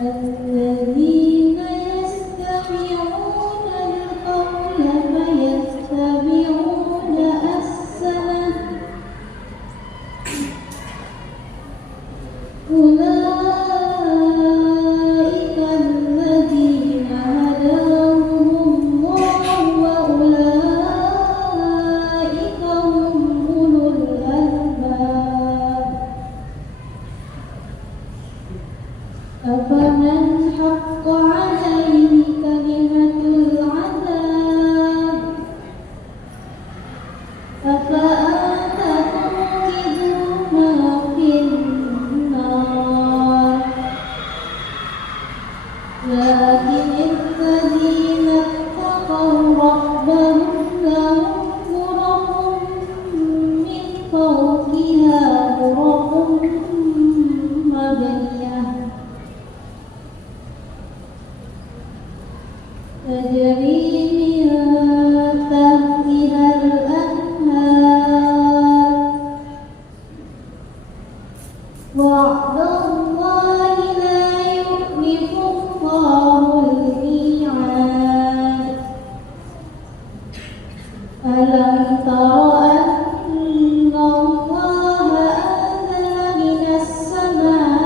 الذين يستمعون القول فيتبعون أحسنه أولئك الذين هداهم الله وأولئك هم أولو الألباب أفمن حق عليه كلمة العذاب أفأنت تنقذ ما في النار لكن الذين اتقوا ربهم لهم غرف من فوقها غرف مبنية تجري من تحتها الأنهار وعد الله لا يخلف الله الميعاد ألم تر أن الله أنزل من السماء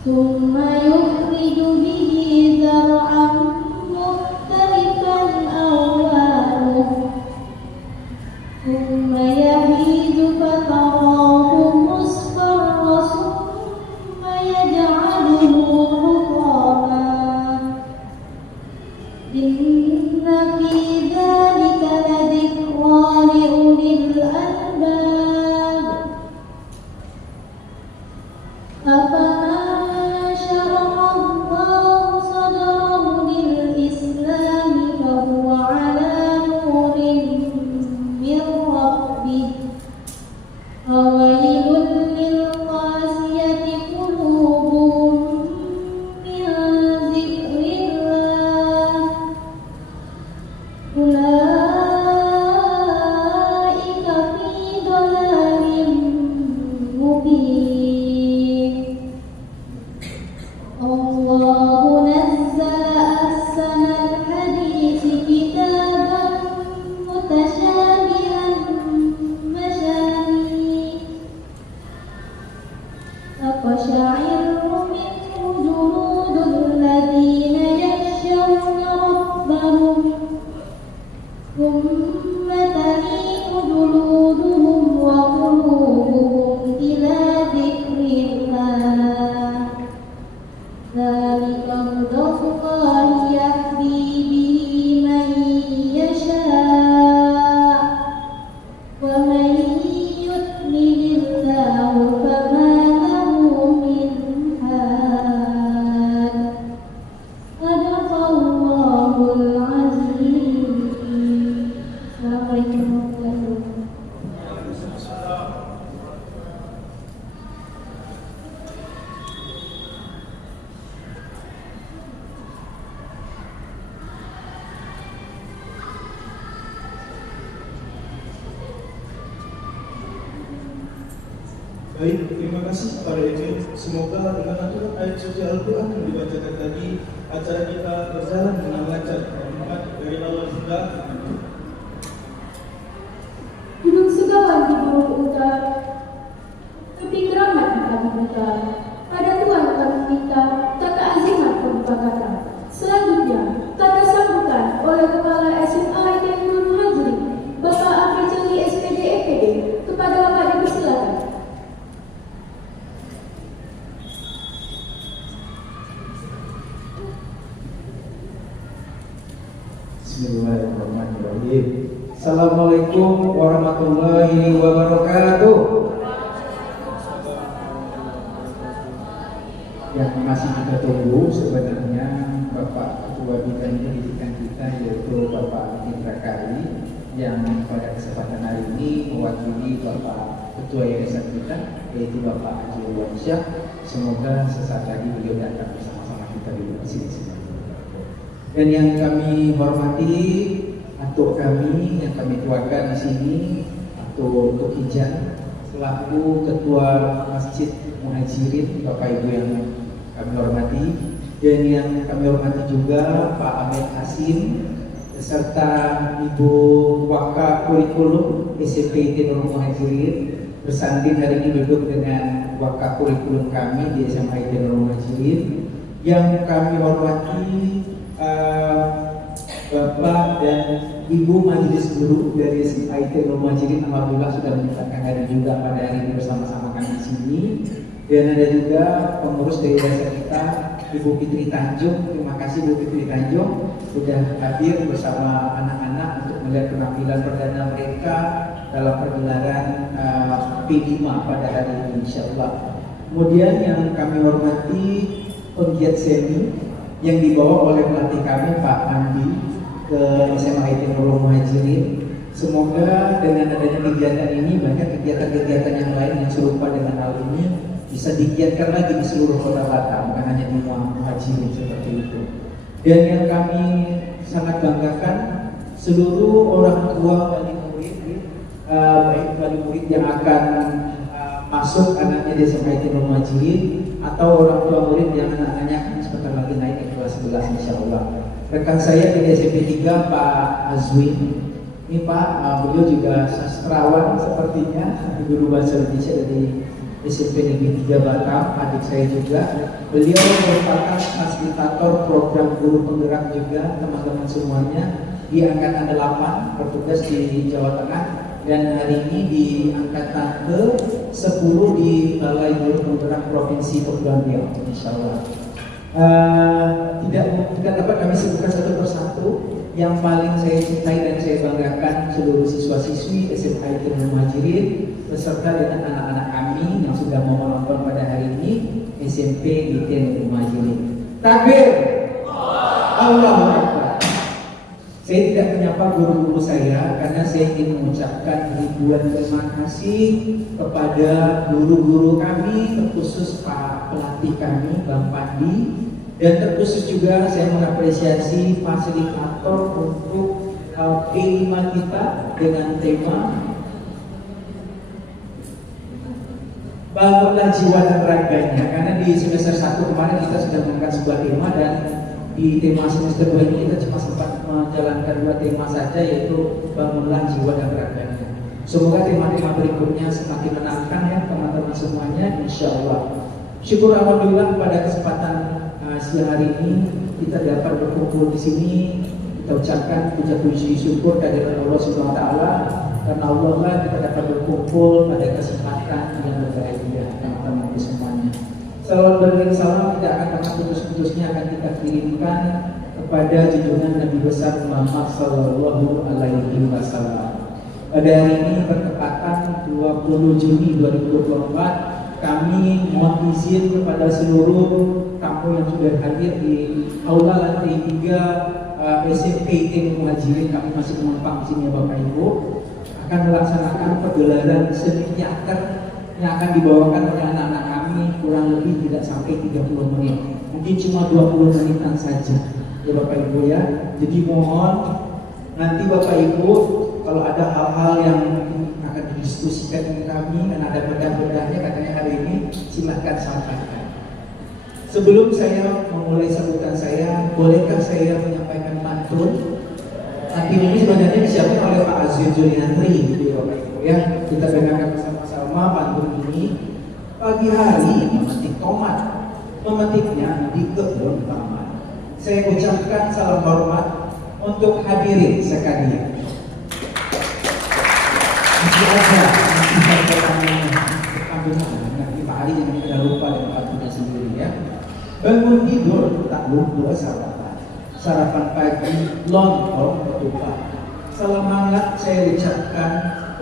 ثم يخرج به زرعا مختلفا ألوانه ثم يهيج فتراه مصفرا ثم يجعله حطاما إن في ذلك لذكرى لأولي الألباب أفمن شرح الله صدره للإسلام فهو على نور من ربه فويل للقاسية قلوبهم من ذكر الله أولئك في ضلال مبين الله نزل أحسن الحديث كتابا متشابها مثاني تقشعر منه جلود الذين يخشون ربهم ثم تلين جلودهم وقلوبهم إلى ذكر الله ذلك هدى الله يهدي به من يشاء ومن يضلل الله فما له من هاد صدق الله العظيم. Assalamualaikum warahmatullahi wabarakatuh. Baik, terima kasih para Emin. Semoga dengan aturan ayat suci Al-Quran yang dibacakan tadi, acara kita berjalan dengan lancar. Rahmat dari Allah juga. Gunung Segawan di Burung Utar, Tepi Keramat di Kami Buta, pada Tuhan kami minta kata azimat pembuka kata. Selanjutnya, kata sambutan oleh Kepala SMA Nurul Hajri, Bapak Afrizali SPD EPD, kepada Bapak dipersilakan. Bismillahirrahmanirrahim. Assalamualaikum warahmatullahi wabarakatuh. Yang masih kita tunggu sebenarnya Bapak Ketua Bidang Pendidikan kita, yaitu Bapak Indra Kari, yang pada kesempatan hari ini mewakili Bapak Ketua Yayasan kita, yaitu Bapak Haji Irwansyah. Semoga sesaat lagi beliau datang bersama-sama kita di sini. Dan yang kami hormati atuk kami yang kami tuakan di sini, Atuk Hijan selaku Ketua Masjid Muhajirin, Bapak Ibu yang kami hormati, dan yang kami hormati juga Pak Ahmed Hasim beserta Ibu Waka Kurikulum SMP Nurul Muhajirin bersanding hari ini duduk dengan Waka Kurikulum kami di SMA Nurul Muhajirin. Yang kami hormati Bapak dan Ibu Majelis Guru dari SMA Nurul Muhajirin, alhamdulillah sudah menyempatkan hari juga pada hari ini bersama-sama kami di sini. Dan ada juga pengurus dari yayasan kita, Ibu Fitri Tanjung. Terima kasih Bu Fitri Tanjung sudah hadir bersama anak-anak untuk melihat penampilan perdana mereka dalam pergelaran P5 pada hari ini, insyaallah. Kemudian yang kami hormati penggiat seni yang dibawa oleh pelatih kami Pak Andi ke SMA Nurul Muhajirin. Semoga dengan adanya kegiatan ini banyak kegiatan-kegiatan yang lain yang serupa dengan hal ini bisa digiatkan lagi di seluruh kota Batam, bukan hanya di Muhajirin seperti itu. Dan yang kami sangat banggakan, seluruh orang tua wali murid, baik wali murid yang akan masuk anaknya di SMA Nurul Muhajirin atau orang tua murid yang anak-anaknya akan sebentar lagi naik ke kelas 11 insyaallah. Rekan saya di SMP 3 Pak Azwin, ini Pak, beliau juga sastrawan sepertinya, guru bahasa Indonesia dari SMP Negeri 3 Batam, adik saya juga. Beliau merupakan fasilitator program guru penggerak juga, teman-teman semuanya di angkatan 8 bertugas di Jawa Tengah, dan hari ini di angkatan ke-10 di Balai Guru Penggerak Provinsi Kepulauan Riau, insyaallah. Tidak dapat kami sebutkan satu persatu. Yang paling saya cintai dan saya banggakan seluruh siswa-siswi SMA Nurul Muhajirin beserta dengan anak-anak kami yang sudah mau menonton pada hari ini SMP Nurul Muhajirin. Takbir! Allahu Akbar. Saya tidak menyapa guru-guru saya karena saya ingin mengucapkan ribuan terima kasih kepada guru-guru kami, terkhusus Pak pelatih kami Bang Pandi. Dan terkhusus juga saya mengapresiasi fasilitator untuk P5 kita dengan tema Bangunlah Jiwa dan Raganya. Karena di semester 1 kemarin kita sudah mengangkat sebuah tema, dan di tema semester 2 ini kita cuma sempat menjalankan 2 tema saja, yaitu Bangunlah Jiwa dan Raganya. Semoga tema-tema berikutnya semakin menantang ya teman-teman semuanya, insyaallah. Syukur alhamdulillah pada kesempatan siang hari ini kita dapat berkumpul di sini. Kita ucapkan puji syukur kehadirat Allah Subhanahu wa taala, karena Allah lah kita dapat berkumpul pada kesempatan yang berbahagia teman-teman semuanya. Salawat dan salam tidak akan pernah putus-putusnya akan kita kirimkan kepada junjungan Nabi besar Muhammad sallallahu alaihi wasallam. Pada hari ini bertepatan 20 Juni 2024, kami mohon izin kepada seluruh tamu yang sudah hadir di aula lantai 3 SMP Nurul Muhajirin, kami masih menumpang di sini ya Bapak Ibu, akan melaksanakan pegelaran seni teater yang akan dibawakan oleh anak-anak kami kurang lebih tidak sampai 30 menit, mungkin cuma 20 menitan saja ya Bapak Ibu ya. Jadi mohon nanti Bapak Ibu kalau ada hal-hal yang akan didiskusikan dengan kami dan ada bedah-bedahnya katanya hari ini, silahkan sampaikan. Sebelum saya memulai sambutan saya, bolehkah saya menyampaikan pantun? Nanti ini sebenarnya disiapkan oleh Pak Azwin Juliantri, gitu Bapak Ibu ya. Kita dengarkan bersama-sama pantun ini. Pagi hari memetik tomat, memetiknya di kebun taman. Saya ucapkan salam hormat untuk hadirin sekalian. Masih ada pertanyaan nanti Pak Ali yang tidak lupa dengan pantunnya sendiri ya. Bangun tidur tak lupa sarapan pagi lontong ketupat. Salam hangat saya ucapkan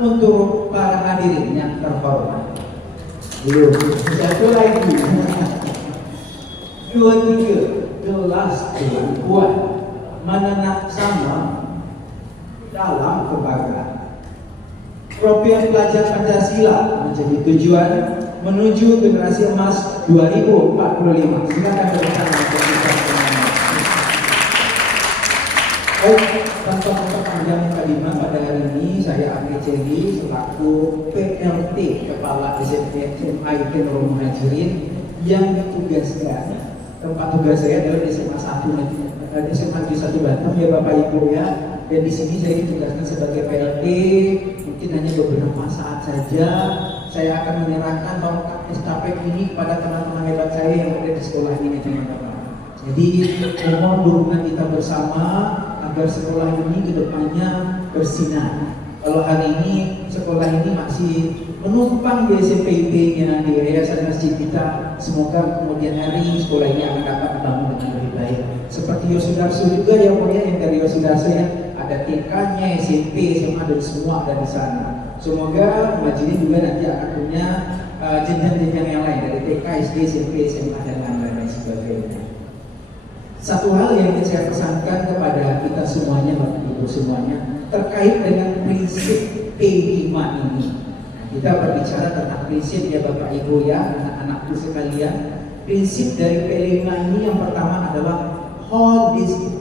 untuk para hadirin yang terhormat. Belum, satu lagi. 2, 3 gelas dengan kuat menenak sama dalam kebanggaan. Program pelajar Pancasila menjadi tujuan menuju generasi emas 2045. Silakan bersama tanpa memperpanjang kalimat pada hari ini, saya Amri Celi selaku PLT Kepala SMP SMA Nurul Muhajirin yang ditugaskan, tempat tugas saya adalah di SMA 1 SMA Negeri 1 Batam ya Bapak Ibu ya. Dan di sini saya ditugaskan sebagai PLT, mungkin hanya beberapa saat saja saya akan menyerahkan tongkat estafet ini kepada teman-teman hebat saya yang ada di sekolah ini teman-teman. Jadi mohon dukungan kita bersama agar sekolah ini kedepannya bersinar. Kalau hari ini sekolah ini masih menumpang di SMPIB-nya, di Yayasan Masjid kita, semoga kemudian hari sekolah ini akan dapat dibangun dengan lebih baik. Seperti Yosudarso juga ya mulia, yang dari Yosudarso ya, ada TK-nya, SMP, SMA dan semua ada di sana. Semoga Muhajirin juga nanti akan punya jenjang-jenjang yang lain dari TK, SD, SMP, SMA dan lain-lain sebagainya. Satu hal yang ingin saya pesankan kepada kita semuanya, Bapak Ibu semuanya, terkait dengan prinsip P5 ini. Kita berbicara tentang prinsip ya Bapak Ibu ya, anak-anakku sekalian. Prinsip dari P5 ini yang pertama adalah holistic.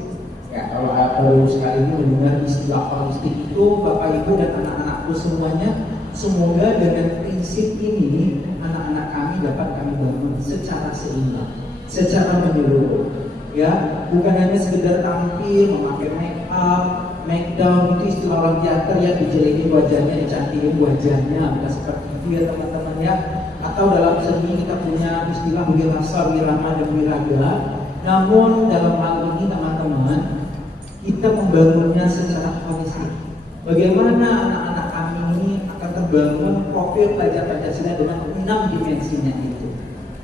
Ya, kalau baru sekali ini mendengar istilah holistik itu Bapak Ibu dan anak-anakku semuanya, semoga dengan prinsip ini anak-anak kami dapat kami bangun secara seimbang, secara menyeluruh. Ya, bukan hanya sekedar tampil, memakai make up, make down, itu istilah orang teater ya, dijelekin wajahnya, dicantikin wajahnya, bukan seperti itu ya teman-teman ya. Atau dalam seni kita punya istilah wirasa, wirama, dan wiraga. Namun dalam hal ini teman-teman, kita membangunnya secara holistik. Bagaimana anak-anak kami ini akan terbangun profil pelajar Pancasila dengan 6 dimensinya itu.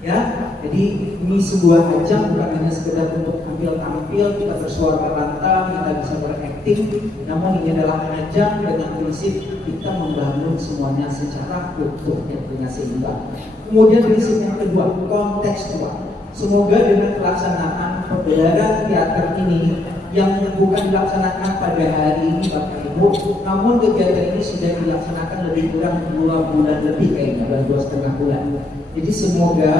Ya, jadi ini sebuah ajang bukan hanya sekedar untuk tampil, kita bersuara lantang, kita bisa berakting, namun ini adalah ajang dengan prinsip kita membangun semuanya secara utuh yang punya seimbang. Kemudian prinsip yang kedua, kontekstual. Semoga dengan pelaksanaan pagelaran teater ini yang bukan dilaksanakan pada hari ini Bapak Ibu, namun kegiatan ini sudah dilaksanakan lebih kurang 2 bulan lebih kayaknya, 2,5 bulan. Jadi semoga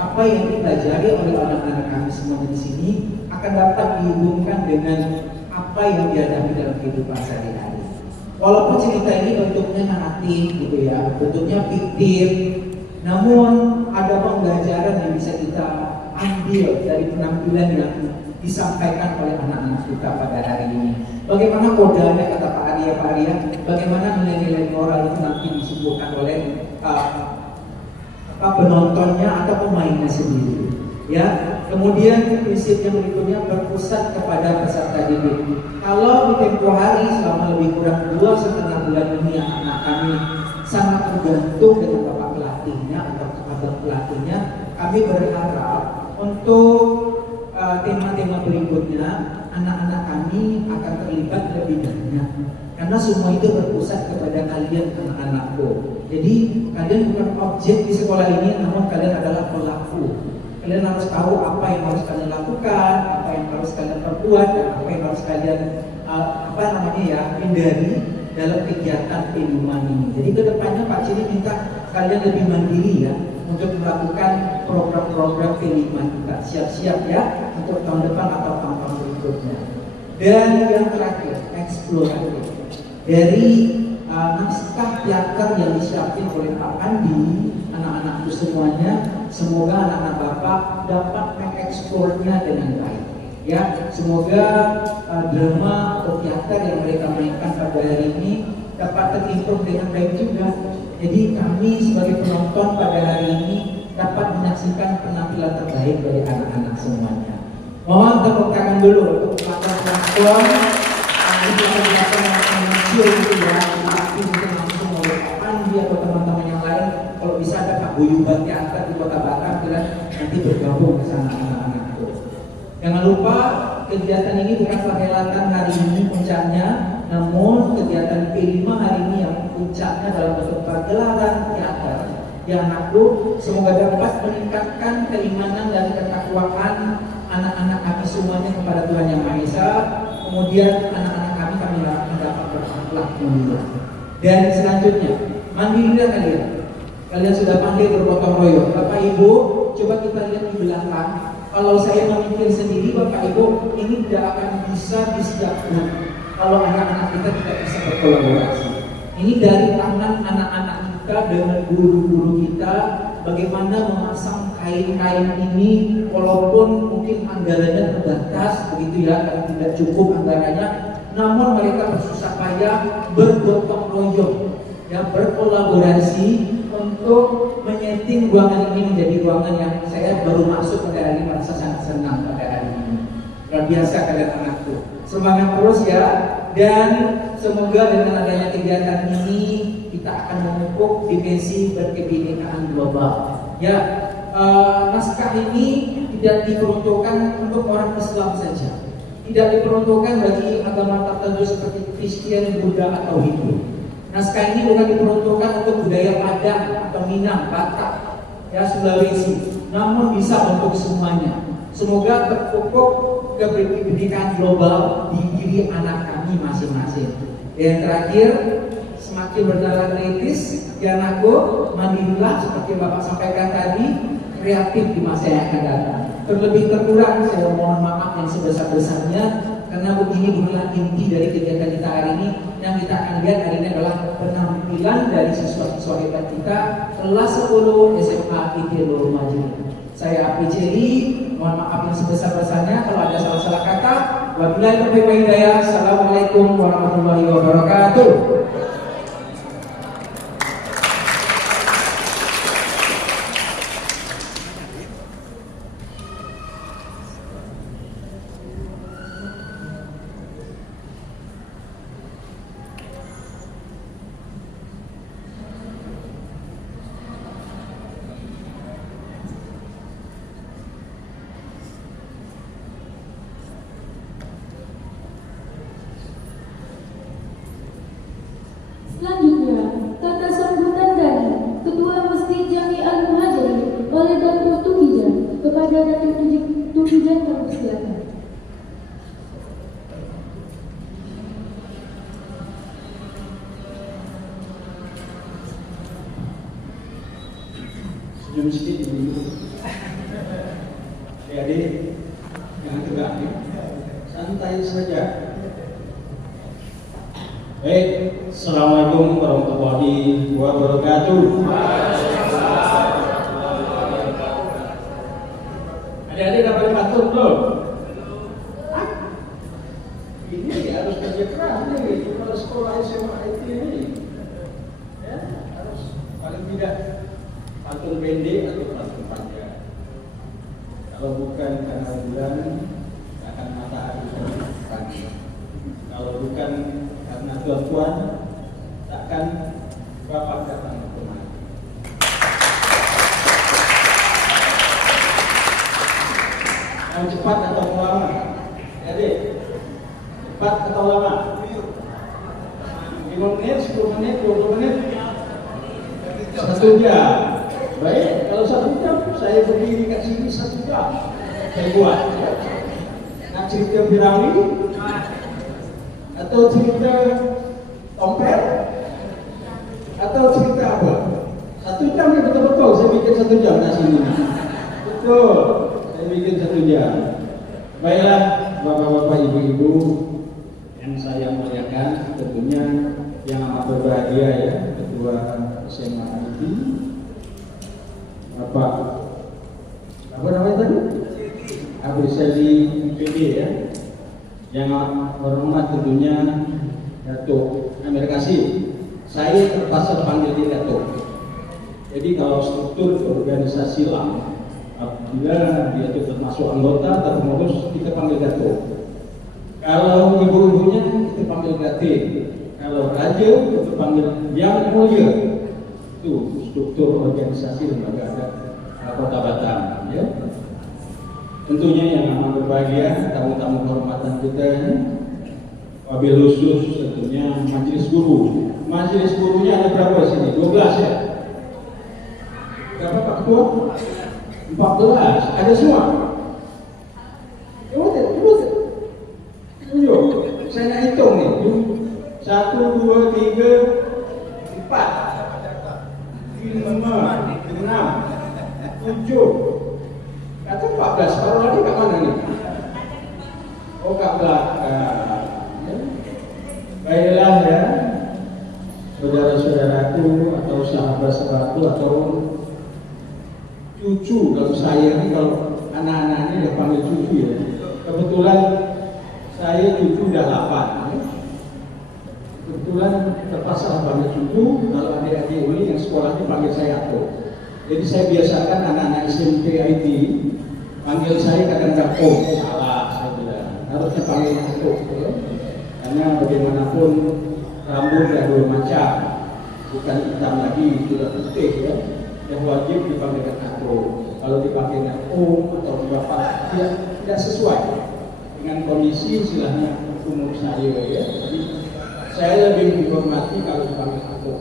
apa yang dipelajari oleh anak-anak kami semua di sini akan dapat dihubungkan dengan apa yang dihadapi dalam kehidupan sehari-hari. Walaupun cerita ini bentuknya naratif gitu ya, bentuknya fiktif, namun ada pembelajaran yang bisa kita ambil dari penampilan yang disampaikan oleh anak-anak kita pada hari ini. Bagaimana kodanya kata Pak Arya, bagaimana nilai-nilai moral itu nanti disuguhkan oleh penontonnya atau pemainnya sendiri. Ya, kemudian prinsip yang berikutnya berpusat kepada peserta didik. Kalau di tempo hari selama lebih kurang 2,5 bulan ini anak-anak kami sangat tergantung dengan bapak pelatihnya atau abang pelatihnya, kami berharap untuk tema-tema berikutnya anak-anak kami akan terlibat lebih banyak. Karena semua itu berpusat kepada kalian anak-anakku. Jadi kalian bukan objek di sekolah ini, namun kalian adalah pelaku. Kalian harus tahu apa yang harus kalian lakukan, apa yang harus kalian perbuat, dan apa yang harus kalian hindari dalam kegiatan P5 ini. Jadi kedepannya Pak Cili minta kalian lebih mandiri ya untuk melakukan program-program P5 kita. Siap-siap ya untuk tahun depan atau tahun berikutnya. Dan yang terakhir, eksplorasi. Dari naskah teater yang disiapkan oleh Pak Andi, anak-anakku semuanya, semoga anak-anak Bapak dapat mengeksplornya dengan baik. Ya, semoga drama atau teater yang mereka mainkan pada hari ini dapat terimprove dengan baik juga. Jadi kami sebagai penonton pada hari ini dapat menyaksikan penampilan terbaik dari anak-anak semuanya. Mohon tepuk tangan dulu untuk pelakon-pelakon itu gitu ya, tapi mungkin langsung oleh Pak Andi atau teman-teman yang lain. Kalau bisa ada Pak Guyuban Teater di Kota Batam, nanti bergabung ke sana anak-anak itu. Jangan lupa kegiatan ini bukan perhelatan hari ini puncaknya, namun kegiatan P5 hari ini yang puncaknya dalam bentuk pagelaran teater. Ya anakku, semoga dapat meningkatkan keimanan dan ketakwaan anak-anak kami semuanya kepada Tuhan Yang Maha Esa. Kemudian anak-anak kami dapat berakhlak mulia. Dan selanjutnya, mandirilah kalian. Kalian sudah pandai bergotong royong. Bapak Ibu, coba kita lihat di belakang. Kalau saya memikir sendiri, Bapak Ibu, ini tidak akan bisa disiapkan kalau anak-anak kita tidak bisa berkolaborasi. Ini dari tangan anak-anak kita dengan guru-guru kita, bagaimana memasang kain-kain ini, walaupun mungkin anggarannya terbatas, begitu ya, karena tidak cukup anggarannya, namun mereka bersusah payah bergotong royong, ya, berkolaborasi untuk menyeting ruangan ini menjadi ruangan yang saya baru masuk pada hari ini merasa sangat senang pada hari ini. Luar biasa kalian anakku. Semangat terus ya, dan semoga dengan adanya kegiatan ini kita akan memupuk dimensi berkebinekaan global. Ya, naskah ini tidak diperuntukkan untuk orang Islam saja, tidak diperuntukkan bagi agama tertentu seperti Kristen, Buddha atau Hindu. Naskah ini bukan diperuntukkan untuk budaya Padang atau Minang, Batak, ya, Sulawesi, namun bisa untuk semuanya. Semoga terpupuk kebinekaan global di diri anak kami masing-masing. Dan terakhir, semakin berjalan kritis, jangan aku mandirilah seperti Bapak sampaikan tadi, kreatif di masa yang akan datang. Terlebih terkurang, saya mohon maaf yang sebesar-besarnya, karena begini bukanlah inti dari kegiatan kita hari ini. Yang kita akan lihat hari ini adalah penampilan dari siswa-siswa hebat kita kelas 10 SMA ITB Lumajang. Saya Api Ceri, mohon maaf yang sebesar-besarnya kalau ada salah-salah kata. Wabillahi taufiq wal hidayah. Assalamualaikum warahmatullahi wabarakatuh. Selanjutnya, kata sambutan dari Ketua Masjid Jami Al-Muhajirin oleh Datuk Tukijan kepada Datuk Tukijan kami persilakan. Senyum sedikit dulu. Adik-adik, jangan tegak, santai saja. Baik, Assalamualaikum warahmatullahi wabarakatuh. Adik-adik dapat patur belum? Hah? Ini harus kerja keras nih pada sekolah SMA IT ini. Ya, harus paling tidak pantun pendek atau pantun panjang. Kalau bukan karena bulan, akan matahari pagi. Kalau bukan karena Tuhan, takkan Bapak datang kemari. Yang cepat atau lama? Jadi, cepat atau lama? 5 menit, 10 menit, 20 menit, 1 jam. Baik, kalau 1 jam, saya berdiri kat sini 1 jam. Saya buat. Ya. Nak cerita piramid? Atau cerita tompel? Atau cerita apa? 1 jam ni betul-betul saya bikin 1 jam kat sini. Betul, saya bikin 1 jam. Baiklah, bapak-bapak, ibu-ibu yang saya muliakan, tentunya yang amat berbahagia ya, Ketua SMA IT, Bapak apa namanya tadi? Abu Seli PD ya. Yang hormat tentunya Datuk Amir Kasih. Saya terpaksa panggil dia Datuk. Jadi kalau struktur organisasi lama, apabila dia itu termasuk anggota atau pengurus, kita panggil Datuk. Kalau ibu-ibunya kita panggil Datin. Kalau raja kita panggil Yang Mulia. Itu struktur organisasi lembaga Kota Batam. Ya. Tentunya yang amat berbahagia tamu-tamu kehormatan kita ini, wabil khusus tentunya majelis guru. Majelis gurunya ada berapa sini? 12 ya? Berapa Pak Ketua? 14. Ada semua? Coba. Saya nak hitung nih. 1, 2, 3, 4, 5, Kata 14, baru lagi ke mana nih? Oh, ke belakang. Baiklah ya, saudara-saudaraku atau sahabat-sahabatku atau cucu. Kalau saya ini, kalau anak-anak ini udah panggil cucu ya. Kebetulan saya cucu udah 8 ya. Kebetulan terpaksa panggil cucu. Kalau adik-adik ini yang sekolahnya panggil saya Ato. Jadi saya biasakan anak-anak SMP IT panggil saya kadang-kadang Om. Salah, saya bilang harusnya panggil Ato ya. Karena bagaimanapun rambut ada dua macam, bukan hitam lagi, sudah putih ya. Yang wajib dipanggil Ato. Kalau dipanggil Om atau Bapak tidak sesuai dengan kondisi istilahnya umur saya ya. Jadi saya lebih dihormati kalau dipanggil Ato.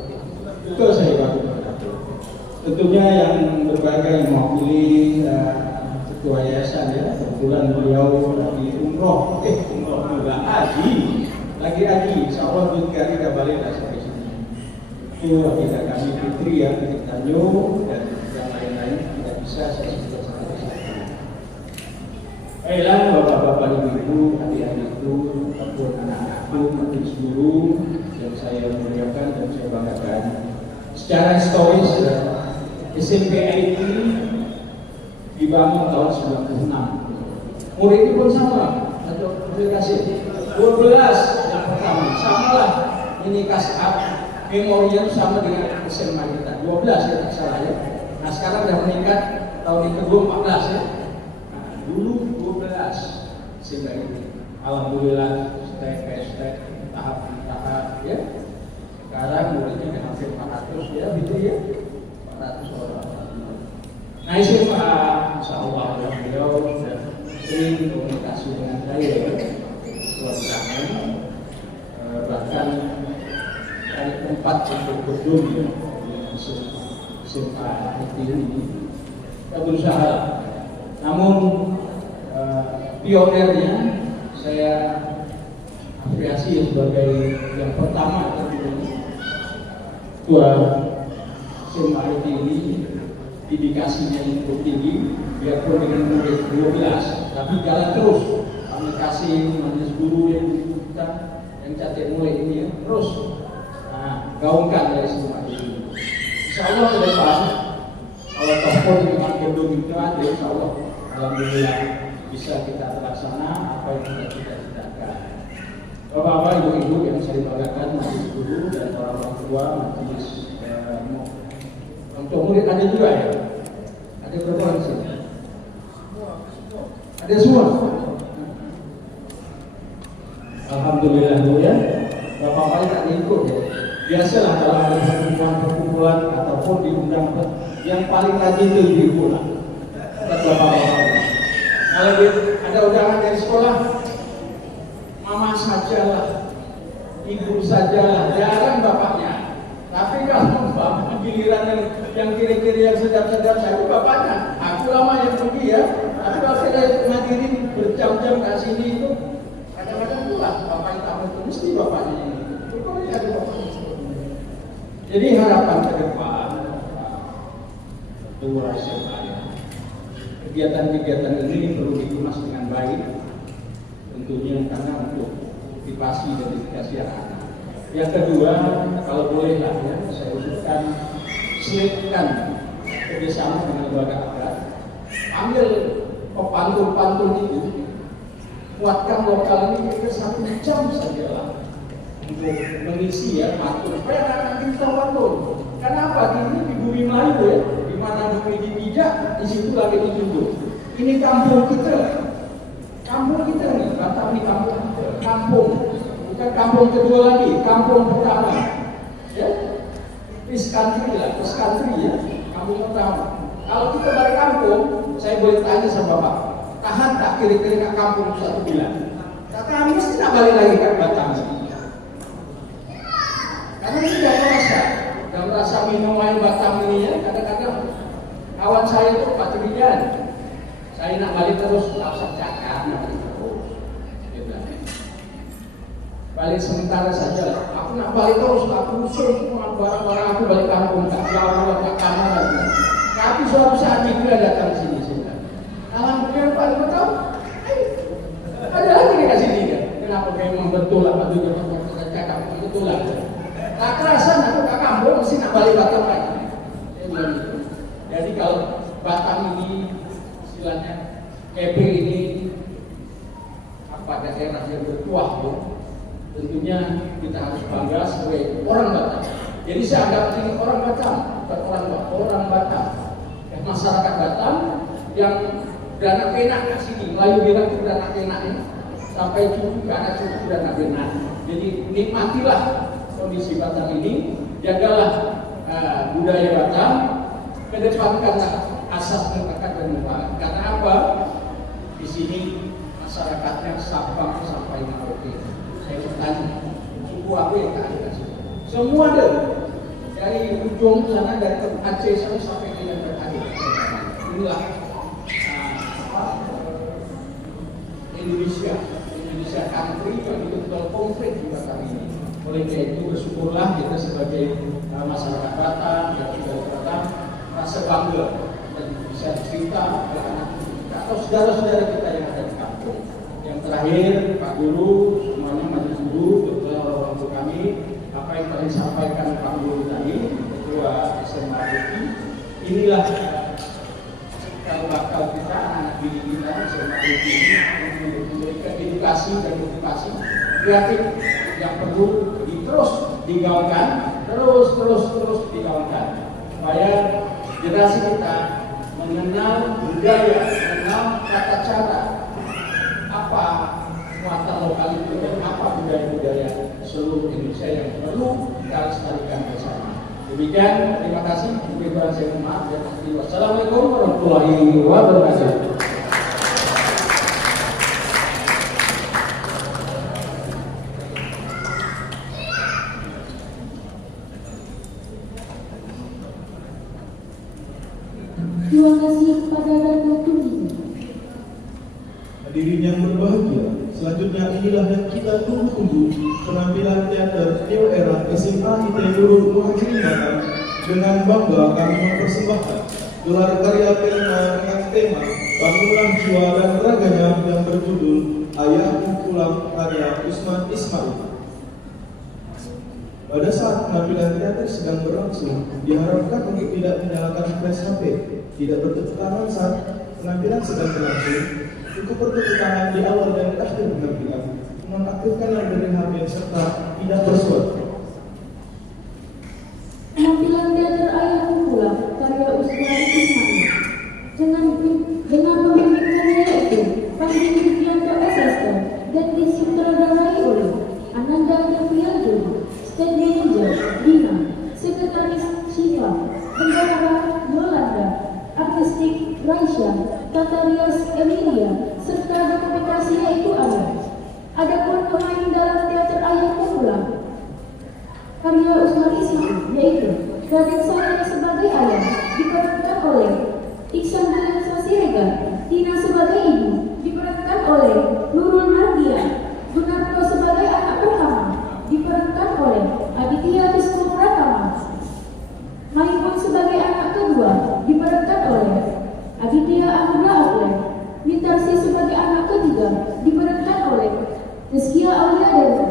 Itu saya panggil Ato. Tentunya yang berbagai mau pilih ketua yayasan ya, kebetulan beliau lagi umroh enggak haji, lagi haji, insya Allah Dutgari udah balik lah sampai sini. Itu agenda kami Fitri ya, Fitri Tanyo dan yang lain-lain tidak bisa saya sebutkan sampai sini. Baiklah bapak-bapak, ibu-ibu, adik-adikku, ataupun anak-anakku, majelis guru yang saya muliakan dan saya banggakan. Secara historis SMP IT dibangun tahun 96. Muridnya pun sama, atau aplikasi 12 yang pertama, samalah ini kasat memorinya sama dengan SMA kita 12 ya tak salah ya. Nah sekarang sudah meningkat tahun yang kedua 14 ya. Nah, dulu 12 sehingga ini alhamdulillah step by step tahap ya. Sekarang muridnya hampir 400 ya gitu ya. 400 orang. Nah SMA insya Allah beliau sudah sering komunikasi dengan saya ya. Bahkan ada tempat untuk gedung ya, SMA ini kita berusaha. Namun pionernya saya apresiasi sebagai yang pertama ketua SMA ini dedikasinya yang cukup tinggi, biarpun dengan murid 12, tapi jalan terus komunikasi majelis guru yang kita yang catat mulai ini ya, terus gaungkan dari semua ini. Insya Allah ke depan kalau tokoh dengan gedung itu ada, insya Allah alhamdulillah bisa kita terlaksana apa yang kita cita-citakan. Bapak-bapak, ibu-ibu yang saya banggakan, majelis guru dan orang tua majelis untuk murid ada juga ya? Ada berapa orang di sini? Ada semua? Alhamdulillah ya. Bapak-bapak tak diikut ya. Biasalah kalau ada perkumpulan ataupun diundang yang paling rajin itu ibu lah. Bapak-bapak. Kalau ada undangan dari sekolah, mama sajalah, ibu sajalah, jarang bapaknya. Tapi kalau bapak giliran yang kira-kira yang sedap-sedap saya itu bapaknya. Aku lama yang pergi ya. Tapi kalau saya ngadirin berjam-jam ke sini itu kadang-kadang pula bapak yang tamu itu mesti bapaknya ini. Jadi harapan ke depan ketua saya, kegiatan-kegiatan ini perlu dikemas dengan baik. Tentunya karena untuk motivasi dan dedikasi anak-anak. Yang kedua, kalau boleh lah ya, saya usulkan selipkan kerjasama dengan lembaga adat, ambil pantun-pantun itu, kuatkan lokal ini kira 1 jam saja lah untuk mengisi ya pantun supaya anak-anak kita pantun. Kenapa? Ini di bumi Melayu ya, di mana bumi dipijak, di situ lagi ditunjuk. Ini kampung kita nih, Batam ini kampung. Bukan kampung kedua lagi, kampung pertama. Ya, East Country lah, East Country ya, kampung pertama. Kalau kita balik kampung, saya boleh tanya sama Bapak, tahan tak kira-kira ke kampung 1 bulan? Kata mesti tak balik lagi ke Batam. Karena ini tidak merasa minum air Batam ini ya. Kadang-kadang kawan saya itu Pak Trijan, saya nak balik terus, tak usah cakap, nak balik terus. Balik sementara saja. Aku nak balik terus, aku usul semua barang-barang aku balik kampung, tak jauh, tak kanan lagi. Tapi suatu saat dia datang sini sudah. Alhamdulillah paling betul. Ada lagi dikasih tiga. Kenapa memang betul apa tujuan kita cakap betul lah. Tak kerasan aku ke kampung mesti nak balik Batam lagi. Jadi kalau Batam ini istilahnya EP ini apa daerah yang berkuah ya. Tentunya kita harus bangga sebagai orang Batam. Jadi saya anggap ini orang Batam, bukan orang Batam. Ya, masyarakat Batam yang beranak pinak ke sini, Melayu bilang itu beranak pinak ini sampai cukup ke anak cukup beranak pinak. Jadi nikmatilah kondisi Batam ini, jagalah budaya Batam, kedepankanlah asas mengangkat dan membangun. Karena apa? Di sini masyarakatnya Sabang sampai Merauke. Saya bertanya, suku apa yang tak ada? Semua ada. Dari ujung sana dari Aceh sampai ke yang terakhir. Inilah Indonesia country yang betul-betul konkret di Batam ini. Oleh karena itu bersyukurlah kita sebagai masyarakat Batam dan saudara Batam merasa bangga dan bisa cerita ke anak kita atau saudara-saudara kita yang ada di kampung. Yang terakhir Pak Guru, semuanya majelis guru, betul orang tua kami, apa yang telah disampaikan Pak Guru tadi, Ketua SMA UPI, inilah kalau bakal kita anak didik kita SMA UPI ini memberikan edukasi dan motivasi kreatif yang perlu terus digaungkan, terus digaungkan supaya generasi kita mengenal budaya, mengenal tata cara apa muatan lokal itu dan apa budaya-budaya seluruh Indonesia yang perlu kita lestarikan bersama. Demikian, terima kasih. Mungkin saya mohon maaf. Wassalamualaikum warahmatullahi wabarakatuh. Terima kasih kepada Dato' Tuni. Hadirin yang berbahagia, selanjutnya inilah yang kita tunggu-tunggu, penampilan teater New Era SMA IT Nurul Muhajirin Batam. Dengan bangga kami mempersembahkan gelar karya dengan tema Bangunlah Jiwa dan Raganya yang berjudul Ayahku Pulang karya Usman Ismail. Pada saat penampilan teater sedang berlangsung, diharapkan untuk tidak menyalakan flash HP, tidak bertepuk tangan saat penampilan sedang berlangsung, cukup bertepuk tangan di awal dan di akhir penampilan, menonaktifkan yang dari HP serta tidak bersuara. Penampilan teater Ayahku Pulang karya Usman Ismail dengan pemimpinannya yaitu Panji Widianto SSK dan disutradarai oleh Ananda Kevianto, Stand Manager Dina, Sekretaris Syifa, Bendahara Yolanda, Artistik Raisya, Tata Rias Emilia, serta dokumentasi yaitu Adapun pemain dalam teater Ayahku Pulang karya Usman Ismail yaitu Raden Saleh sebagai ayah diperankan oleh Iksan Bulansa Siregar, Tina sebagai ibu diperankan oleh Nurul Nardia, Gunarto sebagai anak pertama diperankan oleh Aditya Rizko Pratama, Maimun sebagai anak kedua diperankan oleh Aditya Anugrah Atle, Mintarsi sebagai anak ketiga diperankan oleh Rizkia Aulia Dewa.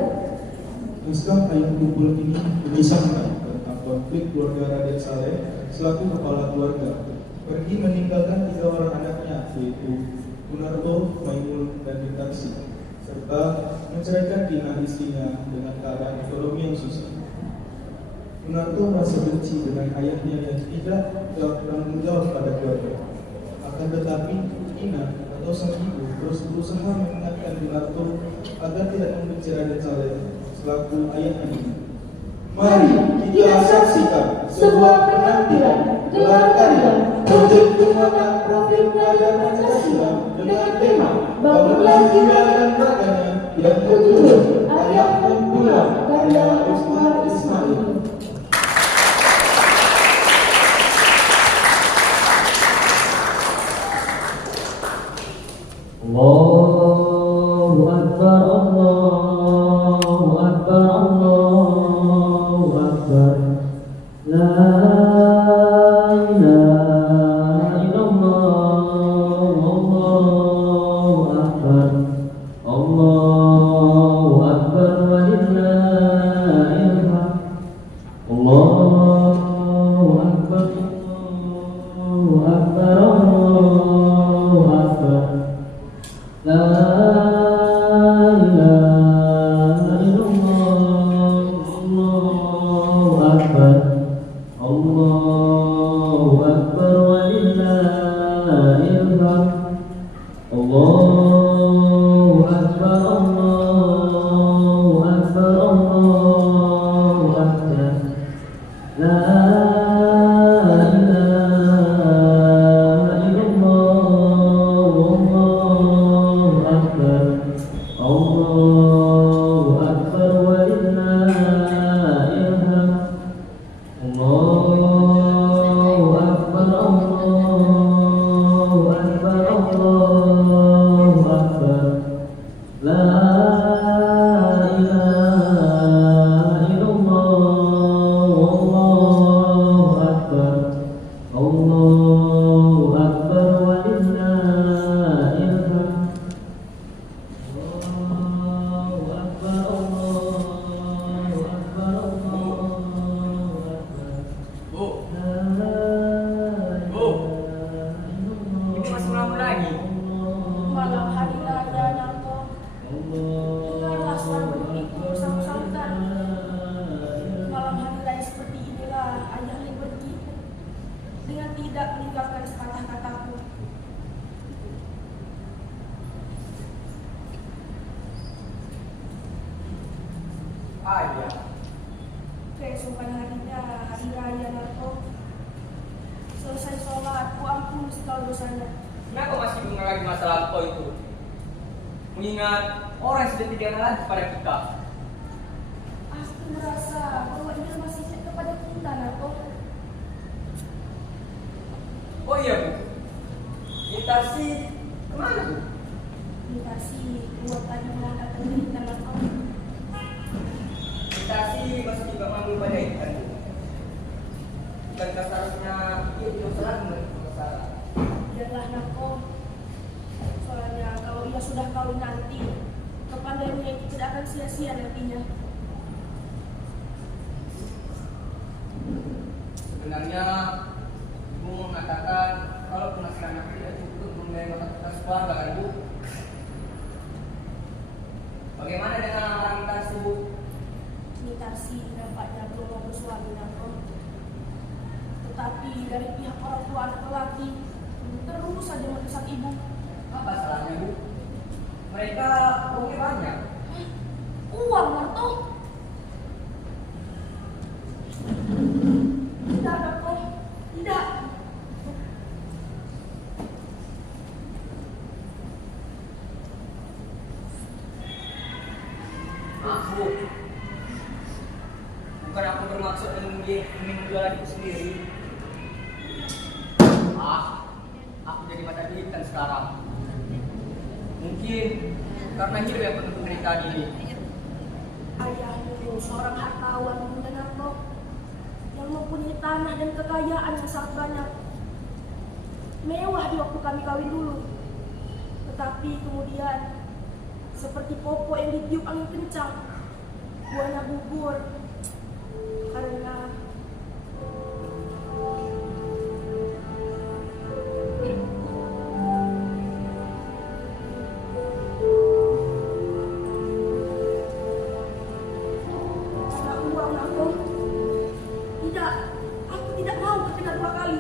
Naskah Ayahku Pulang ini mengisahkan tentang konflik keluarga Raden Saleh selaku kepala keluarga pergi meninggalkan 3 orang anaknya yaitu Gunarto, Maimun, dan Mintarsi, serta menceraikan Tina istrinya dengan keadaan ekonomi yang susah. Gunarto merasa benci dengan ayahnya yang tidak bertanggung jawab pada keluarga. Akan tetapi Tina atau sang ibu terus berusaha mengingatkan Gunarto agar tidak membenci Raden Saleh selaku ayahnya ini. Mari kita saksikan sebuah penampilan gelar karya Project Penguatan Profil Pelajar Pancasila dengan tema Bangunlah Jiwa dan Raganya yang berjudul Ayahku Pulang karya Usman Ismail. Allahu Akbar, Allahu Akbar, Allahu Akbar, La ilaha ولله الحمد الله أكبر الله أكبر الله أكبر لا إله إلا الله الله أكبر الله أكبر ولله الحمد الله أكبر الله أكبر الله أكبر لا إله إلا الله الله أكبر الله أكبر ولله الحمد الله أكبر الله أكبر الله أكبر Bu, لا Bu, ini masih lama lagi. Malam hari raya Narto, dengarlah suara begitu bersama-sama. Malam hari raya seperti inilah ayah yang pergi dengan tidak meninggalkan sepatah kataku. Ayah, Keesokan harinya hari raya Narto, selesai sholat, ku ampun segala dosanya. kenapa masih mengulang lagi masa lampau itu? Mengingat orang yang sudah tidak kenal lagi pada kita. Aku merasa bahwa dia masih ingat kepada kita, Narto. Oh iya Bu, kita sih kemana Bu? Kita sih buat tadi mengangkat kita, Narto. Kita sih masih juga mampu pada ikan Bu. Bukankah seharusnya dia tidak salah menerima masalah? Biarlah Narto. Soalnya kalau ia sudah kawin nanti, kepandaiannya itu tidak akan sia-sia nantinya. Sebenarnya Ibu mengatakan kalau penghasilan aku tidak cukup untuk membayar otoritas keluarga kan Bu? Bagaimana dengan lamaran kita sih Bu? Mitasi nampaknya belum mau bersuami, Narto. Tetapi dari pihak orang tua anak lelaki terus saja mendesak ibu. Apa salahnya Bu? Mereka uangnya banyak. Uang, Narto? Tidak, Narto. Tidak. Maaf Bu, bukan aku bermaksud ingin menjual diriku sendiri. Aku jadi mata duitan sekarang. Mungkin karena hidup yang penuh penderitaan ini. Ayahmu seorang hartawan, Bunda Narto, yang mempunyai tanah dan kekayaan yang sangat banyak. Mewah di waktu kami kawin dulu. Tetapi kemudian seperti pokok yang ditiup angin kencang, buahnya gugur karena uang, Narto. Tidak, aku tidak mau terkena dua kali.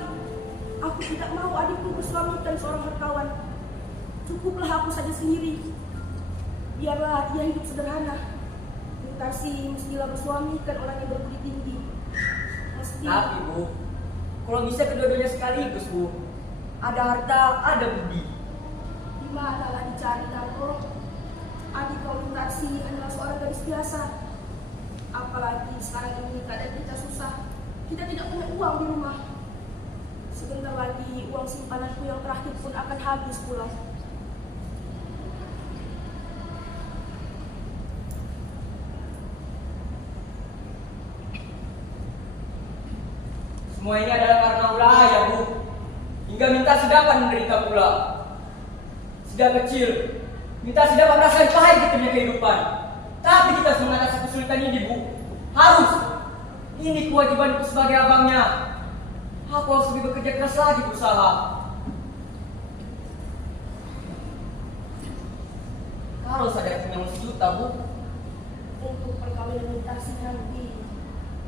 Aku tidak mau adikku bersuamikan seorang hartawan. Cukuplah aku saja sendiri. Biarlah dia hidup sederhana. Kasih mestilah bersuamikan orang yang berbudi tinggi. Mesti. Tapi Bu, kalau bisa kedua-duanya sekaligus Bu. Ada harta, ada budi. Di manalah dicari, Narto? Adik kau Lintasi adalah seorang gadis biasa. Apalagi sekarang ini keadaan kita susah. Kita tidak punya uang di rumah. Sebentar lagi uang simpananku yang terakhir pun akan habis pula. Semua ini adalah karena ulah ya Bu. Hingga minta sedapat menderita pula. Sejak kecil, minta sedapat merasakan pahit di dunia kehidupan. Tapi kita harus mengatasi kesulitan ini Bu. Harus. Ini kewajibanku sebagai abangnya. Aku harus lebih bekerja keras lagi berusaha. Kalau saya punya uang 1 juta Bu, Untuk perkawinan Lintasi nanti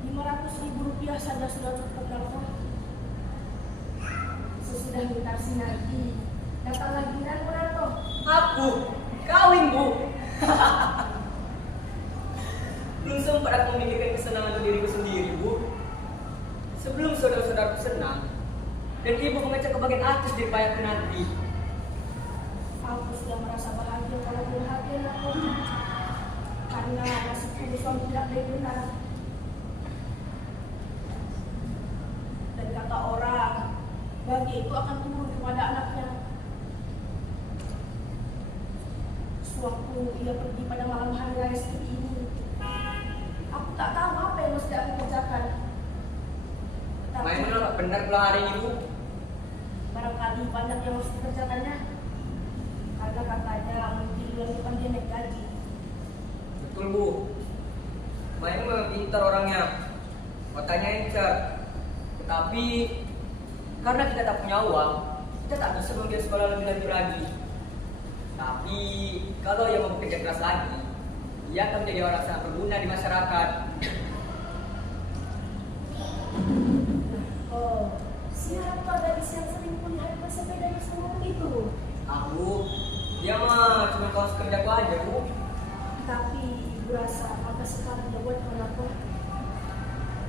500.000 rupiah saja sudah cukup, Narto. sudah minta sinardi. Datang lagi dan Murato. Aku kawin, Bu. Belum sempat aku memikirkan kesenangan untuk diriku sendiri, Bu. Sebelum saudara-saudaraku senang, dan ibu mengecek ke bagian atas dari payahku nanti. Aku sudah merasa bahagia kalau bahagia aku. Karena nasibku suami tidak benar. Dan kata orang, bagi itu akan turun kepada anaknya. Sewaktu ia pergi pada malam hari raya seperti ini, aku tak tahu apa yang mesti aku kerjakan. Maimunah benar pulang hari ini, Bu. Barangkali banyak yang harus dikerjakannya. Karena katanya mungkin bulan depan dia naik gaji. Betul, Bu. Maimunah memang pintar orangnya. Otaknya encer. Tetapi karena kita tak punya uang, kita tak bisa membiayai sekolah lebih lanjut lagi. Tapi kalau ia mau bekerja keras lagi, ia akan menjadi orang sangat berguna di masyarakat. Oh, siapa gadis yang sering kulihat bersepeda sama itu? Aku, dia mah cuma kaos kerjaku aja, Bu. Tapi ibu rasa maka sekarang dia buat kenapa?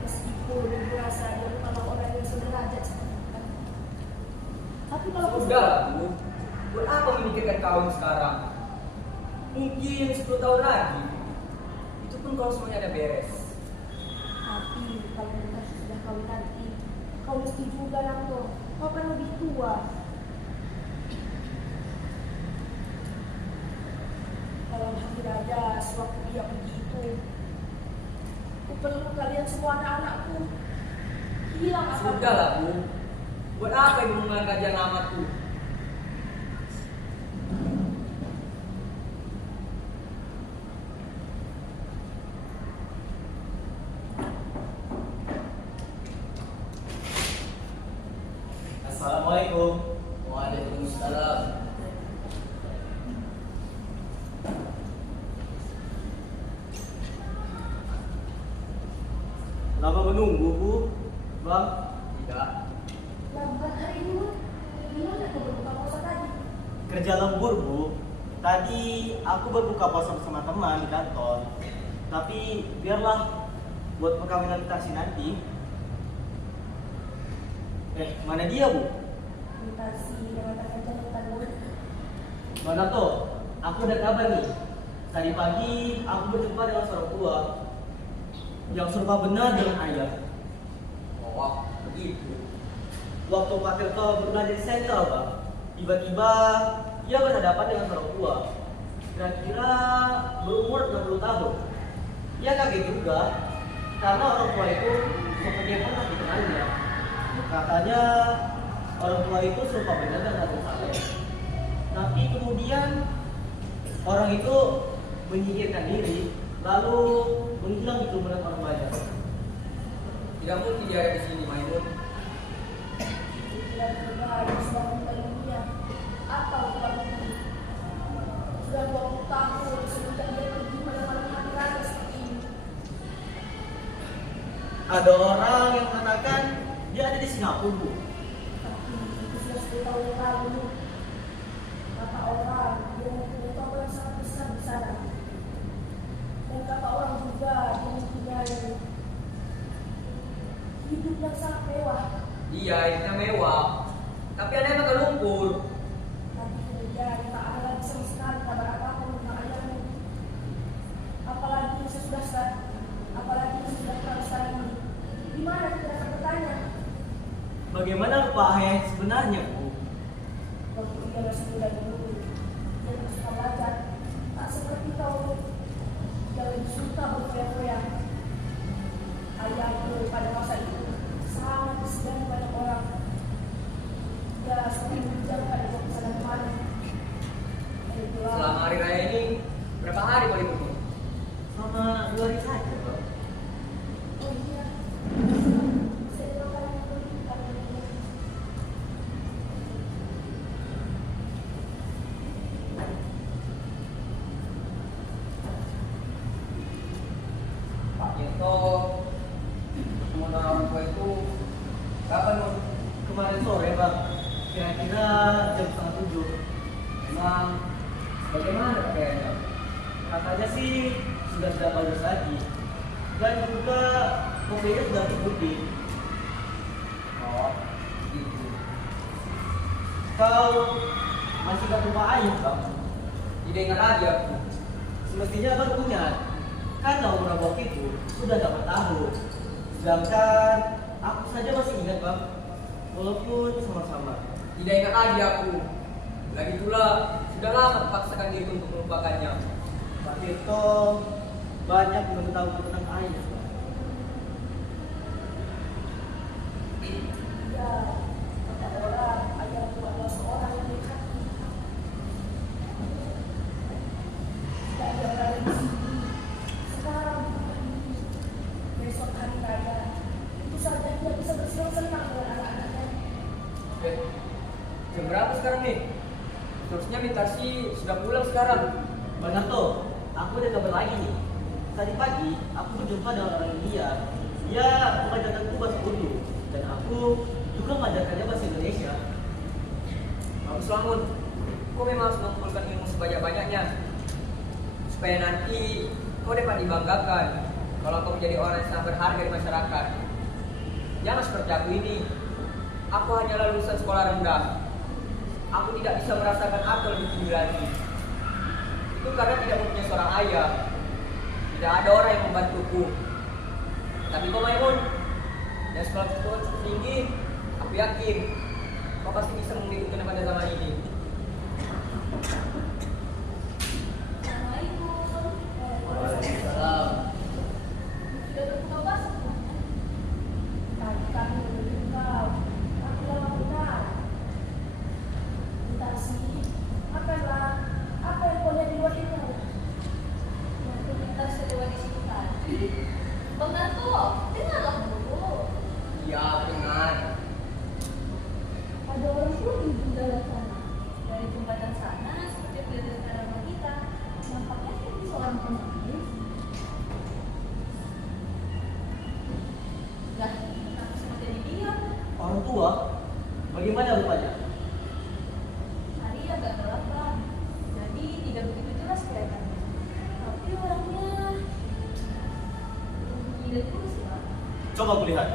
Meskipun ibu rasa dia bukan orang yang sederajat seperti kita. Tapi kalau Sudah, Bu. Buat apa memikirkan kawin sekarang? Mungkin 10 tahun lagi. Itu pun kalau semuanya ada beres. Tapi kalau kita sudah kawin nanti, kau mesti juga Nangko. Kau kan lebih tua. Dalam hati raja sewaktu dia pergi itu, aku perlu kalian semua anak-anakku. Hilang apa? Sudahlah, Bu. Buat apa ibu mengangkat kajian amatku? Assalamualaikum. Waalaikumsalam. Lama menunggu, Bu. Bang, Tidak. Lambat hari ini, Bu. Gimana kau berbuka puasa tadi? kerja lembur, Bu. Tadi aku berbuka puasa bersama teman di kantor. Tapi biarlah buat perkawinan kita nanti. Mana dia, Bu? Minta si dengan jabatan, Bu. Mana tuh? Aku ada kabar nih. Tadi pagi aku berjumpa dengan seorang tua yang serba benar dengan ayah. Oh, begitu. Waktu Pak Tirto belajar di sentral, Pak, tiba-tiba ia berhadapan dengan seorang tua. Kira-kira berumur 60 tahun. Ia kaget juga karena orang tua itu sepertinya pernah dikenalnya. Katanya orang tua itu serupa benar dengan Abu Saleh. Tapi kemudian orang itu menyingkirkan diri lalu menghilang di kerumunan orang banyak. Tidak mungkin dia ada di sini, Maimun. Kira-kira ada suatu dunia atau kebangkitan. Sudah 20 tahun semenjak dia pergi pada malam hari raya seperti ini. Ada orang yang mengatakan dia ada di Singapura, Bu. Tapi itu sudah 10 tahun yang lalu. Kata orang, dia mempunyai toko yang sangat besar di sana. Dan kata orang juga, dia mempunyai hidup yang sangat mewah. Iya, hidupnya mewah. Tapi anaknya makan lumpur. Tapi kemudian tak ada lagi sama sekali kabar apapun tentang ayahmu. Apalagi sesudah perang sekarang ini. Di mana kita akan bertanya? Bagaimana Pak Ayah sebenarnya, Bu? Waktu dia masih muda dulu, dia tak suka belajar. Tak seperti kau, dia lebih suka berfoya-foya. Ayahku pada masa itu sangat disegani banyak orang. Dia sering menjauhkan dari kesalahan kemarin. Dan itulah Selama hari raya ini, berapa hari kau libur? Sama 2 hari saja, Pak. oh iya, saya doakan yang berlipat. Kira-kira jam 6:30. Memang bagaimana pakaiannya? Katanya sih sudah tidak bagus lagi. Dan juga mobilnya sudah terbukti. Oh, gitu. Kau masih gak lupa air, Bang? Tidak ingat lagi aku. Semestinya Abang punya. Karena umur Abang itu sudah 8 tahun. Sedangkan aku saja masih ingat, Bang. Walaupun sama-sama. Tidak ingat lagi aku. Lagi pula sudah lama paksakan diri untuk melupakannya. Pak Tirto banyak mengetahui tentang air, Bang. Ya, kata orang, ayah itu adalah seorang yang baik hati. Tidak ada berada di sini. Sekarang bukan ini. Besok hari raya. Itu saja dia bisa bersenang-senang dengan anak-anaknya. Jam berapa sekarang nih? Terusnya Mintasi sudah pulang sekarang. Bang Narto, aku ada kabar lagi nih. Tadi pagi aku berjumpa dengan orang India. Dia mengajarkanku bahasa Urdu dan aku juga mengajarkannya bahasa Indonesia. Bagus bangun. Kau memang harus mengumpulkan ilmu sebanyak-banyaknya supaya nanti kau dapat dibanggakan kalau kau menjadi orang yang sangat berharga di masyarakat. Jangan seperti aku ini. Aku hanyalah lulusan sekolah rendah. Aku tidak bisa merasakan apa lebih tinggi lagi. Itu karena tidak mempunyai seorang ayah. Tidak ada orang yang membantuku. Tapi kau Maimun, yang sekolah cukup tinggi, aku yakin kau pasti bisa menghidupkan pada zaman ini. Assalamualaikum. Waalaikumsalam. Sudah berbuka puasa? Tadi kami menunggu kau. Aku lama benar. Entah sih, apa yang kau lihat di luar itu? Nanti kita sedang di sini tadi. Bang Narto, dengarlah dulu. Iya, benar. Ada orang putih di dalam sana. Dari jembatan sana, seperti kelihatan sekarang kita, nampaknya seperti seorang pengemis. Lah, kenapa seperti diam? Orang tua, bagaimana rupanya? Hari agak gelap, Bang. Jadi tidak begitu jelas kelihatannya. Tapi orangnya tidak kurus, Bang. Coba aku lihat.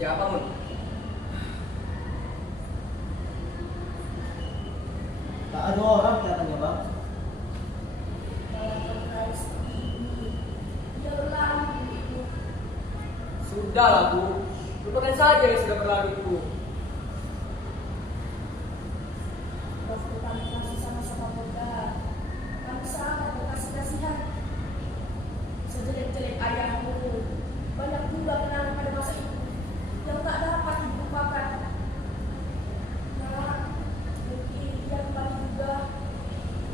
Siapa Mun? Tak ada orang kelihatannya, Bang. Kalau terkait seperti ini, dia berlalu begitu. Sudahlah Bu, lupakan saja yang sudah berlalu itu. Waktu kami masih sama-sama muda, kami sangat berkasih-kasihan. Sejelek-jelek ayahmu, banyak juga kenangan pada masa itu yang tak dapat dilupakan. Nah, mungkin dia kembali juga.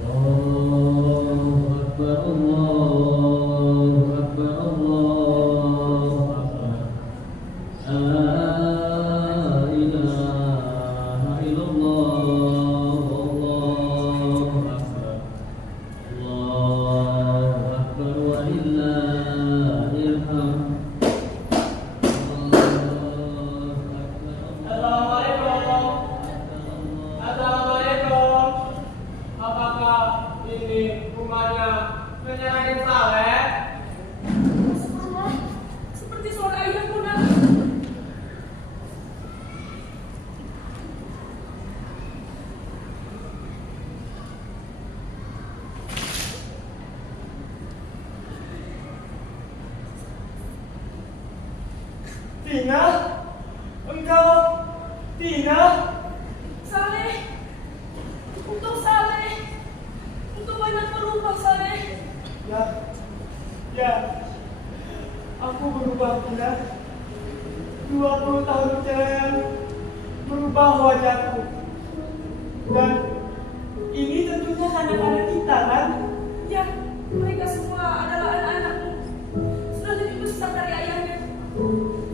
Allahu Akbar, Allahu Akbar, Allahu Akbar. La ilaha illallah, Allahu Akbar. Allahu Akbar walillahil hamd. Assalamualaikum. Assalamualaikum. Apakah ini rumahnya Penyanyi Saleh? Salah, seperti suara ayahku, Nak. Tina? Engkau? Tina? Saleh, untuk Saleh, untuk banyak berubah Saleh. Ya. Aku berubah, Tina. 20 tahun kemudian merubah wajahku. Dan ini tentunya anak-anak kita, kan? Ya, mereka semua adalah anak-anakmu. Sudah lebih besar dari ayahnya.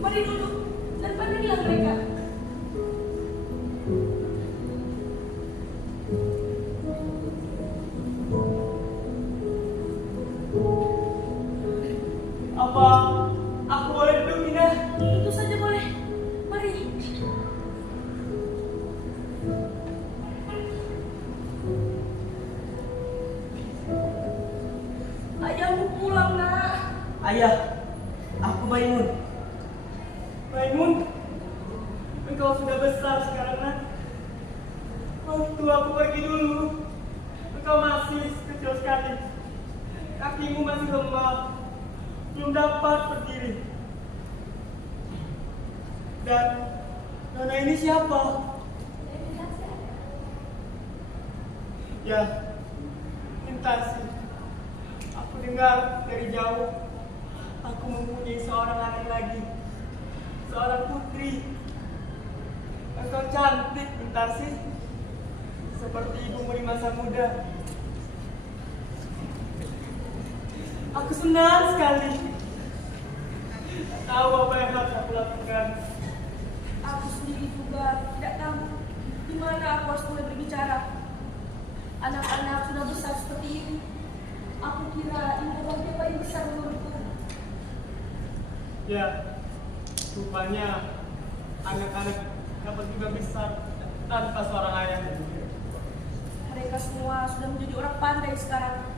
Mari duduk dan pandangilah mereka. Apa Apa aku boleh duduk, Ina? Tentu saja boleh. Mari. Ayahmu pulang, nak. Ayah, aku Maimun. Maimun, engkau sudah besar sekarang, nak. Waktu aku pergi dulu, engkau masih kecil sekali. Kakimu masih lemah, belum dapat berdiri. Dan Nona ini siapa? Ya, Mintasi. Aku dengar dari jauh, aku mempunyai seorang anak lagi, seorang putri. Engkau cantik, Mintasi, seperti ibumu di masa muda. Aku senang sekali. Tak tahu apa yang harus aku lakukan. Aku sendiri juga tidak tahu di mana aku harus mulai berbicara. Anak-anak sudah besar seperti ini. Aku kira ini adalah yang paling besar menurutku. Ya, rupanya anak-anak dapat juga besar tanpa seorang ayah. Mereka semua sudah menjadi orang pandai sekarang.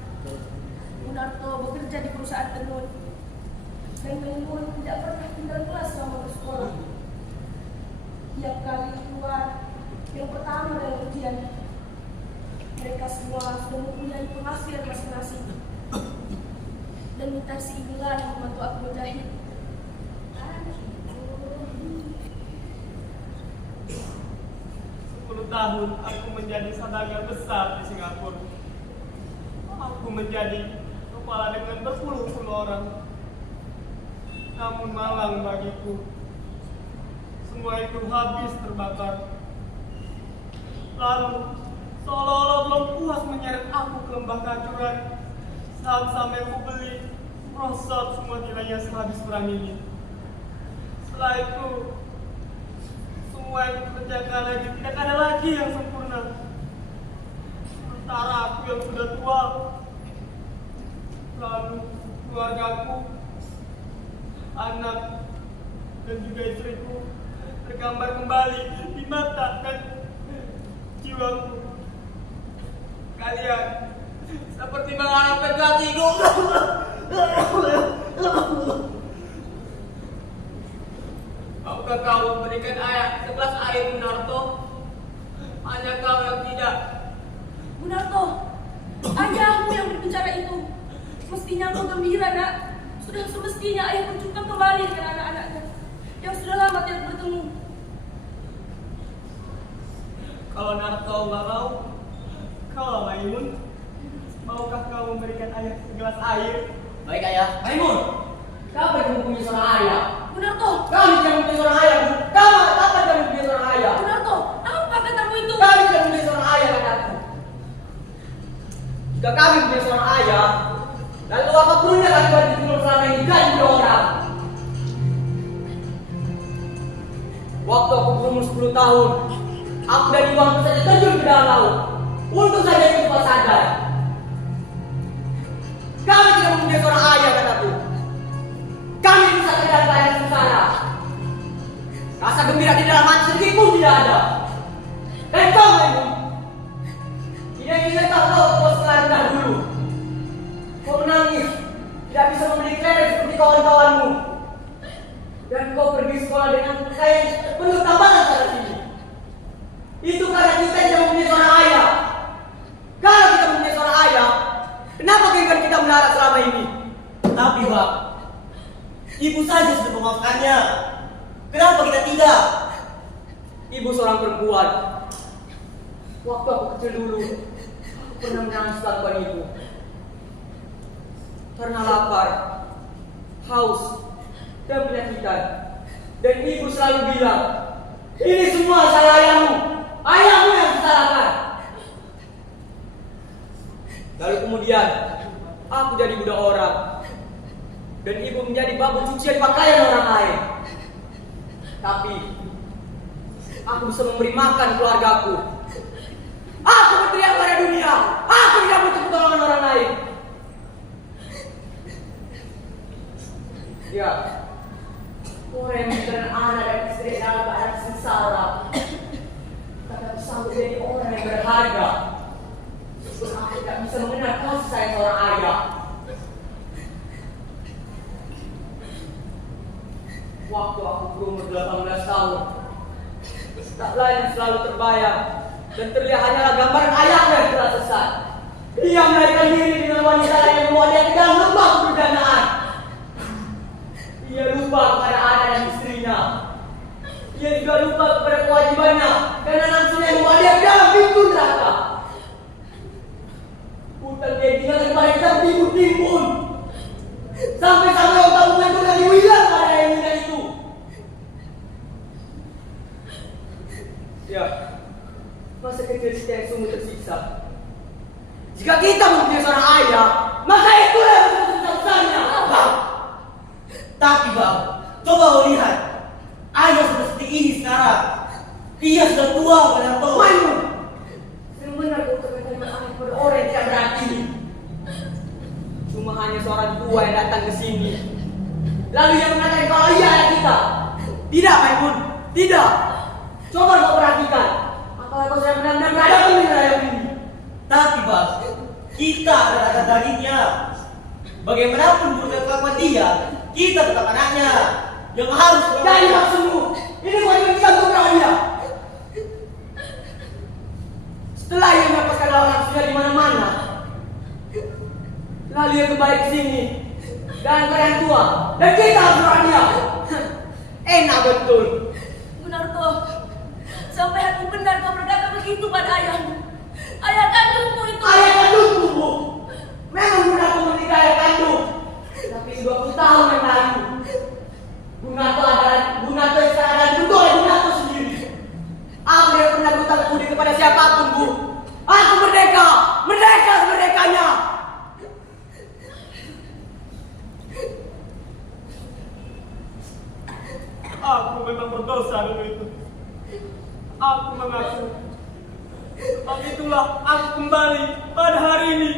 Munarto bekerja di perusahaan tenun. Dan Maimun tidak pernah tinggal kelas selama bersekolah. Tiap kali keluar, yang pertama dalam ujian. Mereka semua sudah mempunyai penghasilan masing-masing. Dan Mintasi inilah yang membantu aku berjahit. 10 tahun aku menjadi saudagar besar di Singapura. Aku menjadi kepala dengan berpuluh-puluh orang. Namun malang bagiku, semua itu habis terbakar. Lalu seolah-olah belum puas menyeret aku ke lembah kehancuran, saham-saham yang ku beli merosot semua nilainya sehabis perang ini. Setelah itu semua yang kukerjakan lagi tidak ada lagi yang sempurna. Sementara aku yang sudah tua, lalu keluargaku, anak dan juga istriku tergambar kembali di mata dan jiwaku. Kalian seperti mengharapkan hatiku. Maukah kau memberikan segelas air, Munarto? Hanya kau yang tidak. Munarto, ayahmu yang berbicara itu. Mestinya kau gembira, nak. Sudah semestinya ayah berjumpa kembali dengan anak-anaknya yang sudah lama tidak bertemu. Kalau Narto nggak mau, kalau Maimun, maukah kau memberikan ayah segelas air? Baik ayah. Maimun, kapan kamu punya seorang ayah? Munarto, Kami tidak mempunyai seorang ayah, Bu. Kapan kami punya seorang ayah? Munarto, apa katamu itu? Kami tidak mempunyai seorang ayah, kataku. Jika kami punya seorang ayah, lalu apa perlunya kami berjumpa selama ini dan dua orang? Waktu aku berumur 10 tahun, aku dan ibuku saja terjun ke dalam laut. Untuk saja itu pas sadar. Kami tidak mempunyai seorang ayah, kataku. Kami bisa dalam keadaan sengsara. Rasa gembira di dalam hati sedikit pun tidak ada. Dan kau, Maimun, tidak ingin tahu kau sekarang dahulu. Kau menangis, tidak bisa membeli kredit seperti kawan-kawanmu. Dan kau pergi sekolah dengan kain penuh tambalan sana sini. Itu karena kita tidak mempunyai seorang ayah. Kalau kita mempunyai seorang ayah, kenapa kehidupan kita melarat selama ini? Tapi Pak, ibu saja sudah memaafkannya. Kenapa kita tidak? Ibu seorang perempuan. Waktu aku kecil dulu, aku pernah menangis tanpa ibu. Karena lapar, haus, dan penyakitan. Dan ibu selalu bilang, ini semua salah ayahmu. Ayahmu yang disalahkan. Lalu kemudian, aku jadi budak orang. Dan ibu menjadi babu cucian pakaian orang lain. Tapi, aku bisa memberi makan keluargaku. Aku berteriak pada dunia. Aku tidak butuh pertolongan orang lain. Ya, orang yang memberikan anak dan istri dalam keadaan sengsara, tapi sanggup jadi orang yang berharga. Meskipun aku tidak bisa mengenal kasih sayang seorang ayah. Waktu aku berumur 18 tahun, tak lain yang selalu terbayang dan terlihat hanyalah gambaran ayahnya yang telah sesat. Dia melarikan diri dengan wanita lain yang membawa dia ke dalam lembah keberdanaan. Dia lupa kepada anak dan istrinya. Dia juga lupa kepada kewajibannya dan nafsunya yang membawa dia ke dalam pintu neraka. Hutang dia tinggal kepada kita timbun-timbun. Sampai-sampai otak itu lagi hilang pada yang muda itu. Ya, masa kecil kita yang sungguh tersiksa. Jika kita mempunyai seorang ayah, maka itulah yang sebesar-besarnya. Tapi Bang, coba kau lihat, ayah sudah seperti ini sekarang. Dia sudah tua pada tahun. Maimun, sebenarnya kau terkadang ayah pada orang yang tidak berarti. Cuma hanya seorang tua yang datang ke sini. Lalu yang mengatakan kalau ia ayah kita. Tidak Maimun, tidak. Coba kau perhatikan. Apakah kau sudah benar-benar berhadapan dengan ayah ini? Tapi Bang, kita adalah anak dagingnya. Bagaimanapun buruknya kelakuan dia, kita tetap anaknya yang harus. Dari maksudmu, ini kewajiban kita untuk merawat dia. Setelah ia melepaskan lawan nafsunya di mana-mana, lalu ia kembali ke sini dan keadaan tua, dan kita harus merawat dia. Enak betul. Gunarto, sampai hati benar kau berkata begitu pada ayahmu. Ayah kandungmu itu. Ayah kandungku, Bu. Memang Bunda aku menikah ayah kandung. Tapi 20 tahun yang lalu, Gunarto yang sekarang adalah bentuk oleh Gunarto sendiri. Aku tidak pernah berhutang budi kepada siapapun, Bu. Aku merdeka, merdeka semerdekanya. Aku memang berdosa dulu itu. Aku mengaku. Sebab itulah aku kembali pada hari ini,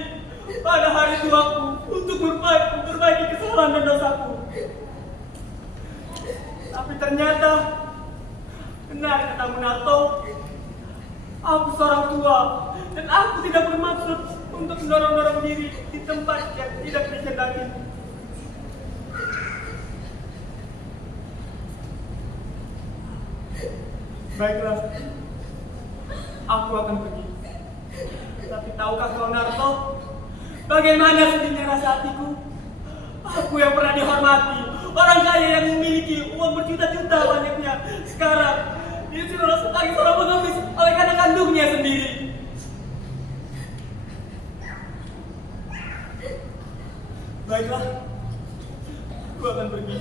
pada hari tuaku, untuk memperbaiki kesalahan dan dosaku. Tapi ternyata benar kata Gunarto, aku seorang tua dan aku tidak bermaksud untuk mendorong-dorong diri di tempat yang tidak dikehendaki. Baiklah, aku akan pergi. Tapi tahukah kau Narto, bagaimana sedihnya rasa hatiku? Aku yang pernah dihormati, orang kaya yang memiliki uang berjuta-juta banyaknya, sekarang dia sudah sebagai seorang pengemis oleh anak kandungnya sendiri. Baiklah, aku akan pergi.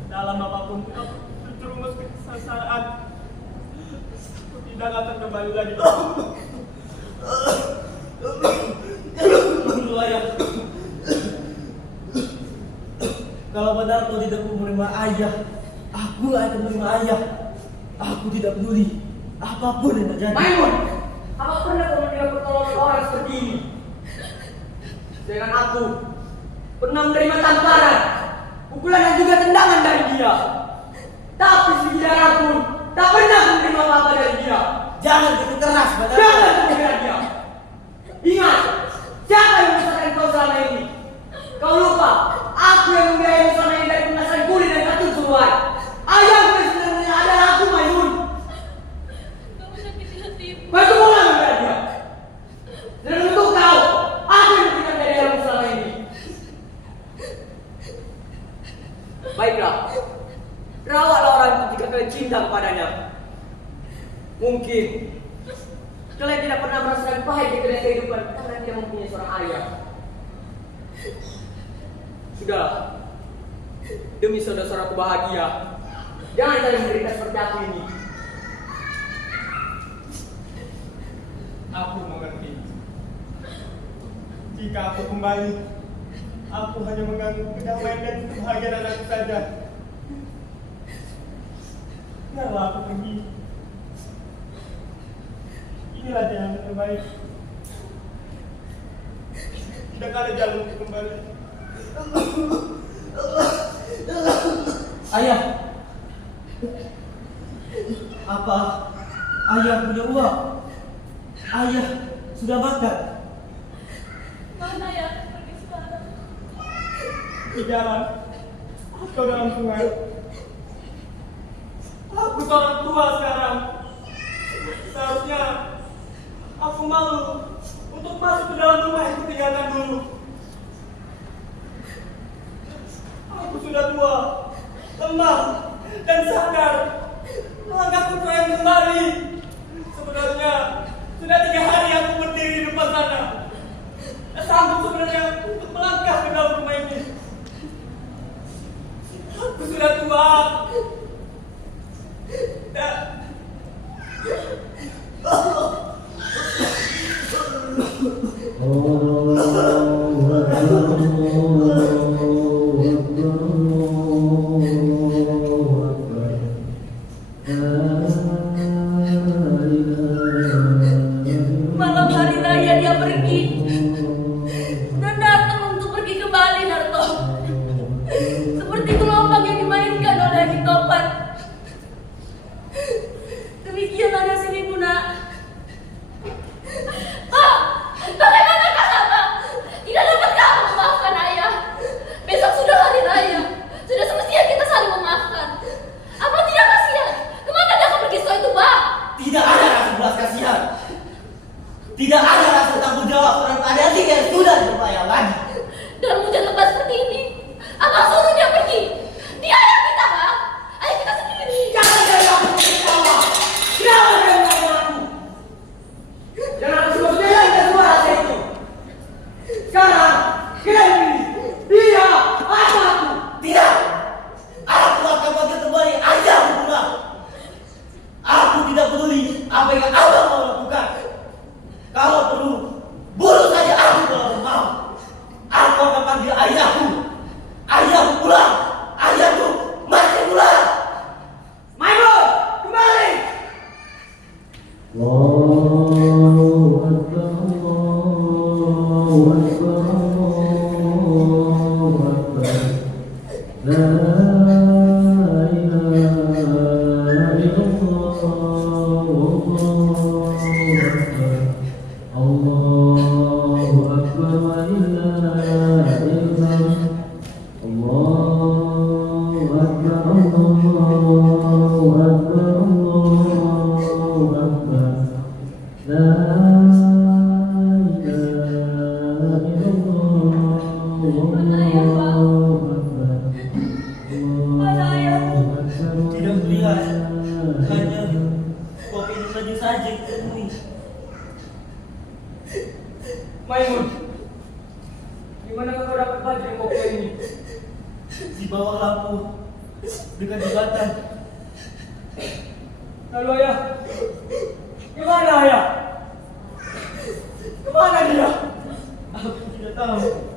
Sedalam apapun aku terjerumus ke kesengsaraan, aku tidak akan kembali lagi. Kalau benar kau tidak menerima ayah, aku akan menerima ayah. Aku tidak peduli apapun yang terjadi. Maimun, apa pernah kau menerima pertolongan orang seperti ini? Dengan aku pernah menerima tamparan, pukulan dan juga tendangan dari dia. Tapi sejarah pun tak pernah menerima apa-apa dari dia. Jangan begitu keras, benar. Jangan membela dia. Ingat, siapa yang membesarkan kau selama ini? Kau lupa, aku yang membiayai selama ini dari pemasaran kulit dan kartun suruhan. Ayahku yang sebenarnya adalah aku, Maimun. Kau menyakiti hatimu. Bagaimana membela dia? Dan untuk kau, aku yang memberikan dari ayahmu selama ini. Baiklah, rawatlah orang itu jika kalian cinta kepadanya. Mungkin kalian tidak pernah merasakan pahit di kehidupan karena tidak mempunyai seorang ayah. Sudahlah, demi saudara-saudaraku bahagia, jangan kalian menderita seperti aku ini. Aku mengerti. Jika aku kembali, aku hanya mengganggu kedamaian dan kebahagiaan anakku saja. Biarlah aku pergi. Inilah jalan yang terbaik. Tidak ada jalan untuk kembali. Ayah, apa ayah punya uang? Ayah sudah makan? Mana ya pergi sekarang? Di jalan atau dalam sungai. Aku seorang tua sekarang. Seharusnya aku malu untuk masuk ke dalam rumah yang kutinggalkan dulu. Aku sudah tua, lemah, dan sadar melangkah putra yang kembali. Sebenarnya sudah 3 hari aku berdiri di depan sana. Sanggup sebenarnya untuk melangkah ke dalam rumah ini. Aku sudah tua. Dan Malam hari raya dia pergi dan datang untuk pergi kembali, Narto. Seperti gelombang yang dimainkan oleh Ki Topan. Demikian ada sini Guna. Ah, bagaimana kakak? Tidak dapatkah aku memaafkan ayah? Besok sudah hari raya. Sudah semestinya kita saling memaafkan. Apa tidak kasihan? Kemana dia akan pergi setelah itu, Pak? Tidak ada rasa belas kasihan. Tidak ada rasa tanggung jawab terhadap adik yang sudah berupaya lagi. Dalam hujan lebat seperti ini, abang suruh dia pergi. Dia ayah kita, Bang. Ayah kita sendiri. Jangan dari aku beritawa. Kenapa dia mengatakan aku? Jangan aku sebutnya yang kedua rasa itu. Sekarang, Kenny, dia, anakku. Tidak. Aku akan panggil kembali ayahmu pulang. Aku tidak peduli apa yang abang mau lakukan. Kalau perlu, bunuh saja aku kalau mau. Aku akan panggil ayahku. Ayahku pulang. Ayahku masih pulang. Maimun, kembali. Allahu Akbar, Allahu Akbar, Allahu Akbar. La ilaha illallah, Allahu Akbar, wa lillahi illallah. Allahu Akbar, Allahu Akbar, Allahu Akbar. La ilaha illallah, Allahu Akbar. Tidak melihat, hanya kopi ini saja saja ditemui. Maimun, di mana kau dapat baju yang kopi ini? Di bawah lampu dekat jembatan. Lalu ayah, kemana ayah? Kemana dia? Aku tidak tahu.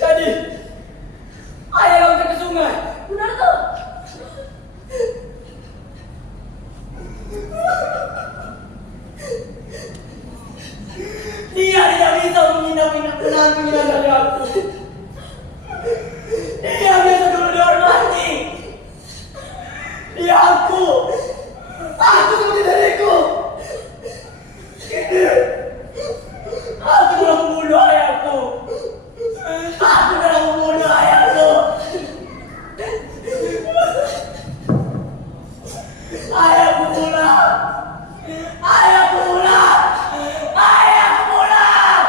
Tadi ayah loncat ke sungai. Benar tuh. Dia tidak bisa menghina-hina penampilan dari aku. Dia biasa dulu dihormati. Dia aku seperti diriku. Aku telah membunuh ayahku. Aku telah membunuh ayahku. Ayahku pulang. Ayahku pulang. Ayahku pulang.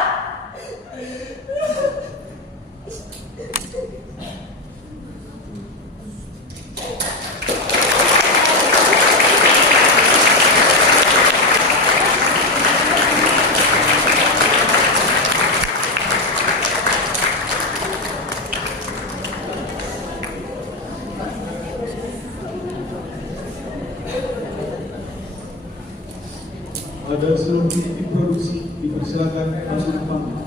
Ada seluruh tim produksi dipersilakan masuk ke panggung.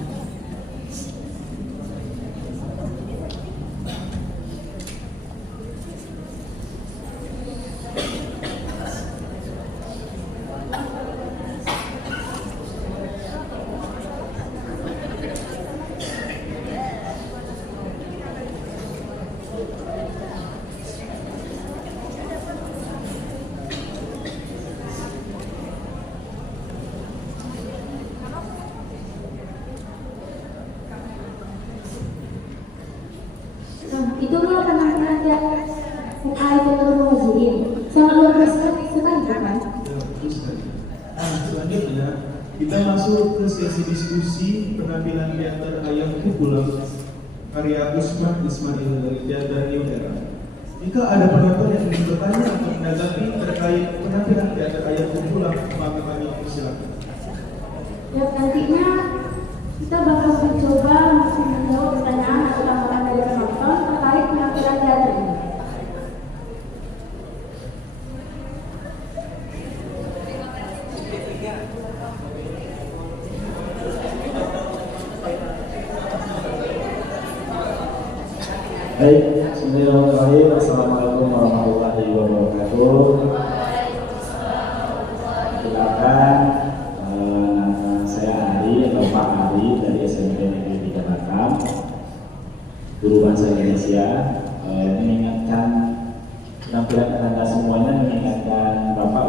itu merupakan penanda Ayatul Muhajirin. Sangat luar biasa sekali bukan? Ya, betul sekali. Nah, selanjutnya kita masuk ke sesi diskusi penampilan teater Ayamku Pulang karya Usman Ismail dari Teater New Era. Jika ada penonton yang ingin bertanya atau menanggapi terkait penampilan teater Ayamku Pulang, maka kami persilakan. Ya, nantinya kita bakal mencoba untuk menjawab pertanyaan atau tanggapan dari penonton terkait penampilan teater ini. Baik, bismillahirrahmanirrahim. Assalamualaikum warahmatullahi wabarakatuh. Silakan, nama saya Ari atau Pak Ari dari SMP Negeri 3 Batam, guru bahasa Indonesia. Mengingatkan penampilan Anda semuanya, mengingatkan Bapak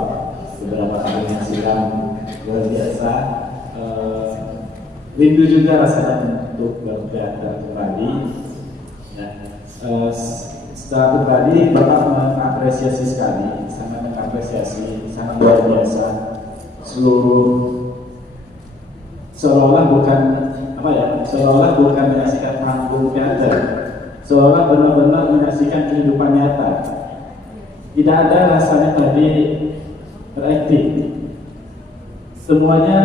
beberapa tahun yang silam, luar biasa. Rindu juga rasanya untuk berteater kembali. Secara pribadi Bapak mengapresiasi sekali, sangat mengapresiasi, sangat luar biasa seluruh seolah-olah bukan menyaksikan panggung teater, seolah benar-benar menyaksikan kehidupan nyata. Tidak ada rasanya tadi berakting, semuanya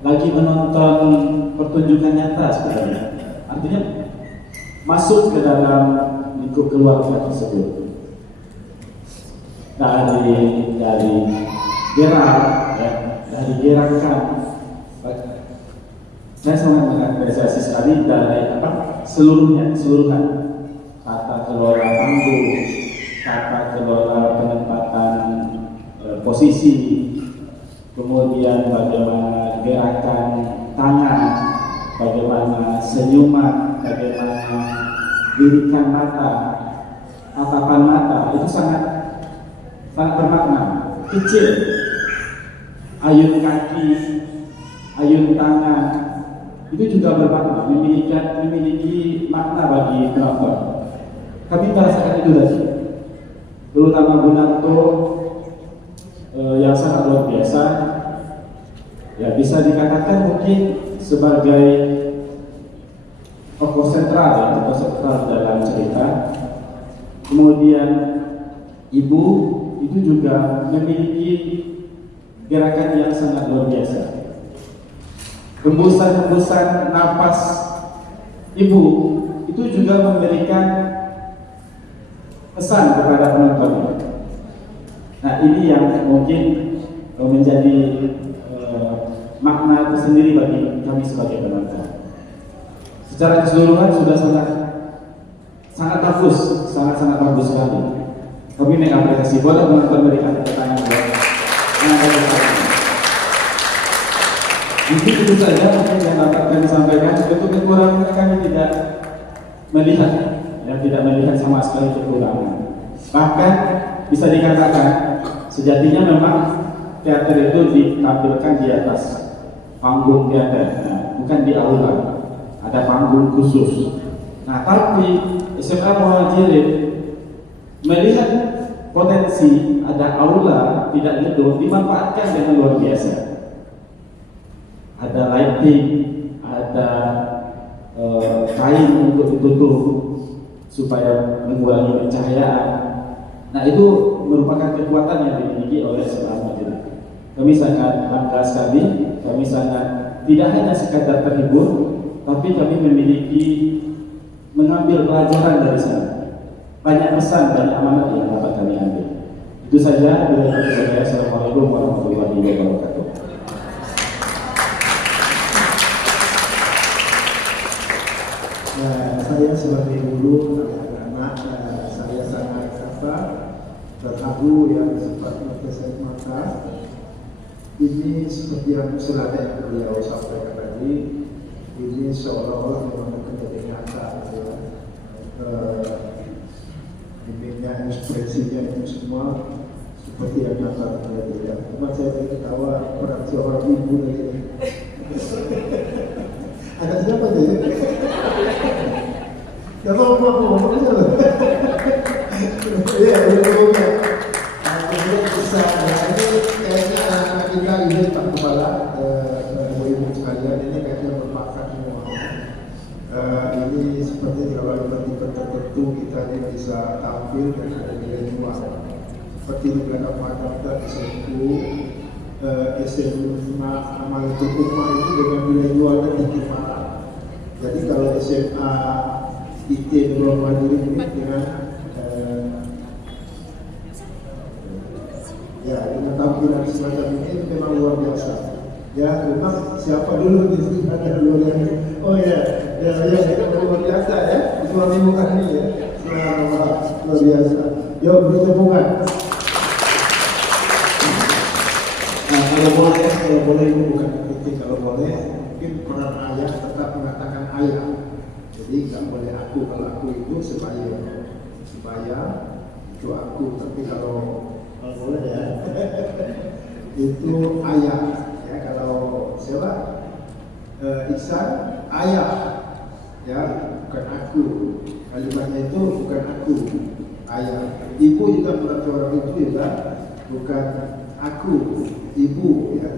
lagi menonton pertunjukan nyata sebenarnya. Artinya masuk ke dalam lingkup keluarga tersebut. Dari gerak, ya, dari gerakan. Saya sangat mengapresiasi sekali dari keseluruhan tata kelola panggung, tata kelola penempatan posisi, kemudian bagaimana gerakan tangan, bagaimana senyuman, bagaimana lirikan mata, tatapan mata, itu sangat bermakna. Kecil, ayun kaki, ayun tangan, itu juga bermakna, memiliki makna bagi penonton. Kami merasakan itu tadi, terutama Bunarto yang sangat luar biasa. Ya, bisa dikatakan mungkin sebagai tokoh sentral dalam cerita. Kemudian ibu itu juga memiliki gerakan yang sangat luar biasa. Hembusan napas ibu itu juga memberikan pesan kepada penonton. Nah, ini yang mungkin menjadi makna tersendiri bagi kami sebagai penonton. Secara keseluruhan sudah sangat bagus sekali. Kami mengapresiasi. Boleh penonton berikan pertanyaan buat mungkin itu saja yang dapat kami sampaikan. Untuk kekurangan kami tidak melihat sama sekali kekurangan. Bahkan bisa dikatakan sejatinya memang teater itu ditampilkan di atas panggung teater, bukan di aula. Ada panggung khusus. Nah, tapi SMA Muhajirin melihat potensi ada aula tidak gedung dimanfaatkan dengan luar biasa. Ada lighting, ada kain untuk ditutup supaya mengurangi pencahayaan. Nah, itu merupakan kekuatan yang dimiliki oleh SMA Muhajirin. Kami sangat bangga sekali. Kami sangat tidak hanya sekadar terhibur, tapi kami mengambil pelajaran dari sana. Banyak pesan, banyak amanat yang dapat kami ambil. Itu saja. Assalamualaikum warahmatullahi wabarakatuh. Saya sebagai guru anak-anak, saya sangat terharu yang sifatnya keset mata. Ini seperti yang selada yang beliau sampaikan tadi. Ini seolah-olah memang kejadian nyata, ya. Ininya ekspresinya itu semua seperti yang nyata terjadi. Ya. Cuma saya ketawa orang seorang ibu lagi. Ada siapa nih? Kalau mau aja loh. Iya, betul-betul. Kemudian bisa, ini kayaknya anak-anak kita ini Pak Kepala, ibu sekalian ini kayaknya berbakat semua. Ini seperti kalau event tertentu kita ini bisa tampil dan ada nilai jual. Seperti di belakang mata SMU, SMA Amal Tukuma itu dengan nilai jualnya tinggi parah. Jadi kalau SMA IT Nurul Mandiri ini dengan ya dengan tampilan semacam ini memang luar biasa. Ya memang siapa dulu di sini ada dulu yang luar biasa ya. Suami bukan ini ya, luar biasa. Yuk beri tepukan. Nah kalau boleh ini bukan kritik, kalau boleh mungkin peran ayah tetap mengatakan ayah. Jadi nggak boleh aku, kalau aku itu sebaya itu aku, tapi kalau boleh ya itu ayah ya. Kalau siapa Iksan ayah ya, bukan aku, kalimatnya itu bukan aku, ayah. Ibu juga berarti orang itu juga bukan aku, ibu ya.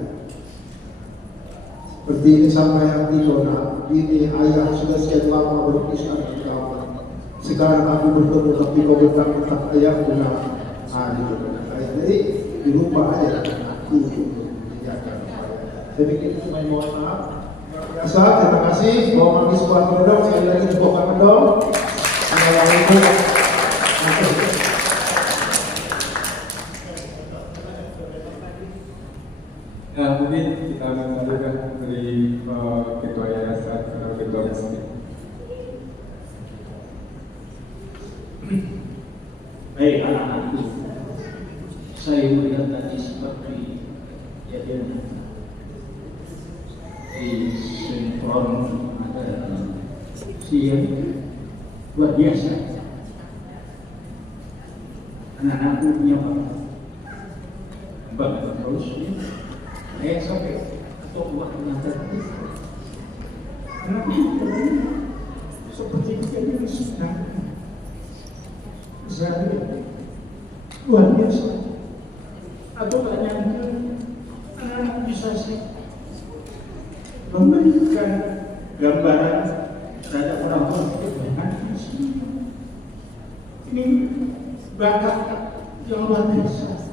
Seperti ini sama yang Dikona, ini ayah sudah sekian lama berpisah dengan kamu. Sekarang aku bertemu tapi kau bertemu ayah benar. Gitu. Jadi dirubah aja aku dijaga. Saya pikir itu mohon maaf. Biasa, terima kasih. Bawa kami sebuah produk sekali lagi tepuk tangan dong. Assalamualaikum. Ya, mungkin kita akan mengajukan dari ketua yayasan atau ketua masjid. Baik anak-anakku, saya melihat tadi seperti kejadian di sinkron ada siang luar biasa. Anak-anakku punya bapak terus saya sampai atau buat menyampaikan kenapa seperti kejadian sudah saya luar biasa. Atau banyak anak bisa memberikan gambaran terhadap orang tua kita di sini. Ini bakat yang luar biasa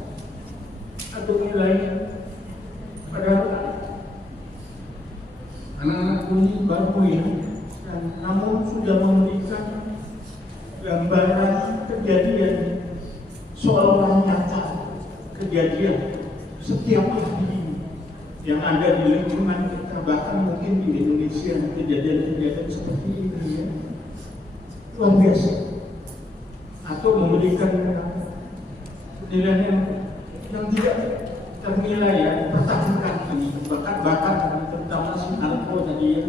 atau nilai pada anak-anak ini baru ya, dan namun sudah memberikan gambaran kejadian seolah-olah nyata kejadian setiap hari yang ada di lingkungan kita, bahkan mungkin di Indonesia kejadian-kejadian seperti ini ya, luar biasa. Atau memberikan nilai yang tidak ternilai ya, pertahankan ini bakat-bakat terutama si Alko tadi ya,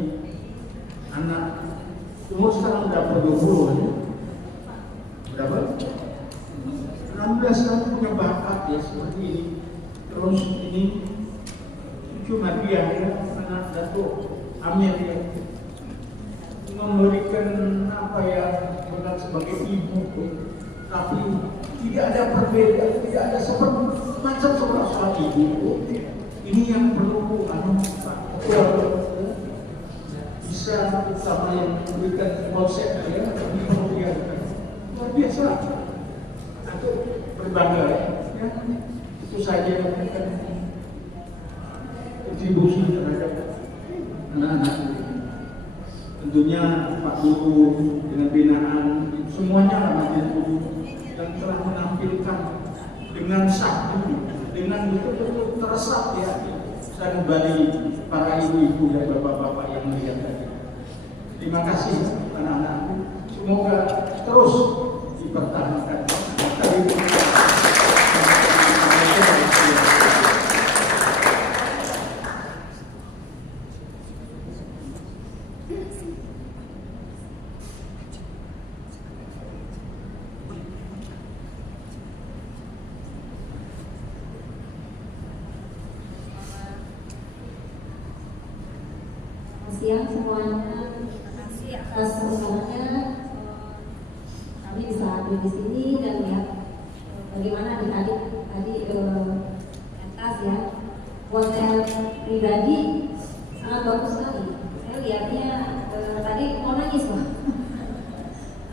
anak umur sekarang berapa 20 ya? Berapa? 16 tahun punya bakat ya seperti ini. Terus ini cuma dia ya, anak Datuk Amir ya, memberikan apa ya, bukan sebagai ibu, tapi tidak ada perbedaan, tidak ada seperti macam soal ibu. Ini yang perlu Pak bisa sama yang memberikan konsep ya, diperlihatkan luar biasa. Atau berbangga ya, itu saja yang bukan kontribusi terhadap anak-anak. Tentunya Pak Guru dengan binaan semuanya ramah guru yang telah menampilkan dengan sakti, dengan betul-betul teresap ya, dan bagi para ibu-ibu dan bapak-bapak yang melihat tadi. Terima kasih anak-anakku, semoga terus dipertahankan. Siang semuanya. Atas undangannya hadir di sini dan lihat bagaimana adik-adik tadi atas ya. Buat saya pribadi sangat bagus sekali. Saya lihatnya tadi mau nangis loh.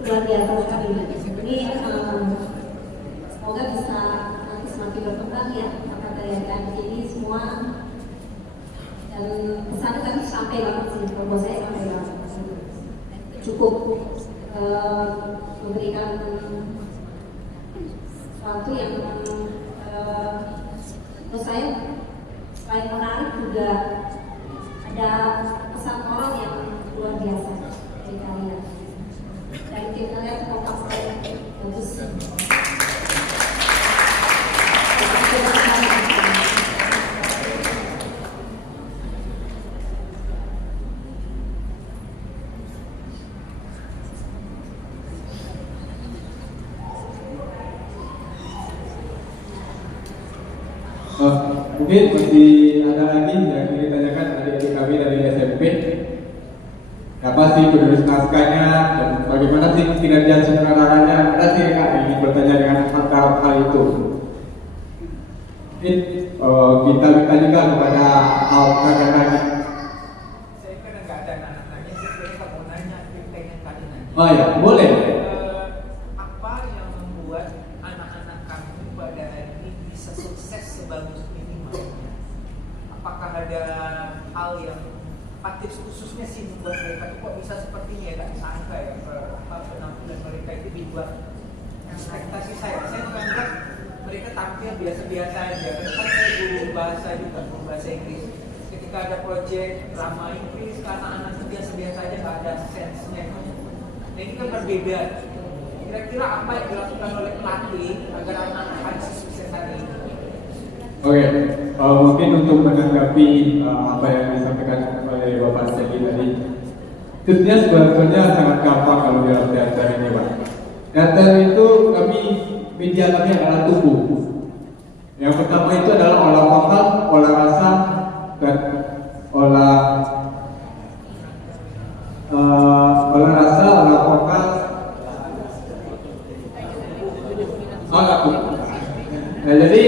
Luar biasa sekali. Ini semoga bisa nanti semakin berkembang ya. Maka dari adik-adik ini semua dan pesannya tadi sampai banget sih. Kalau saya sampai banget. Cukup memberikan sesuatu yang menurut saya selain menarik juga ada pesan moral yang luar biasa dari kalian. Dan kita lihat kompak saya bagus. Mungkin masih ada lagi yang ingin ditanyakan adik-adik kami dari SMP. Apa sih penulis naskahnya dan bagaimana sih kinerja sutradaranya? Ada sih Kak ingin bertanya dengan hal itu. Mungkin kita minta juga kepada kakak lagi. Saya kan nggak ada anak-anaknya, saya mau nanya, pengen tadi nanya. Oh ya, boleh. Apa yang membuat anak-anak kami pada hari ini bisa sukses sebagus ini? Apakah ada hal yang tips khususnya sih membuat mereka kok bisa seperti ini ya? Gak disangka ya penampilan mereka itu di luar ekspektasi saya menganggap mereka tampil biasa-biasa aja. Kan saya guru bahasa juga, guru bahasa Inggris. Ketika ada proyek drama Inggris, karena anak itu biasa-biasa aja, nggak ada sense-nya. Nah ini kan berbeda. Kira-kira apa yang dilakukan oleh pelatih agar anak-anak bisa sukses hari ini? Oke, mungkin untuk menanggapi apa yang disampaikan oleh Bapak Segi tadi, tipsnya sebetulnya sangat gampang kalau dalam teater ini, Pak. Teater itu media kami adalah tubuh. Yang pertama itu adalah olah vokal, olah rasa, dan olah rasa, olah vokal, Nah, jadi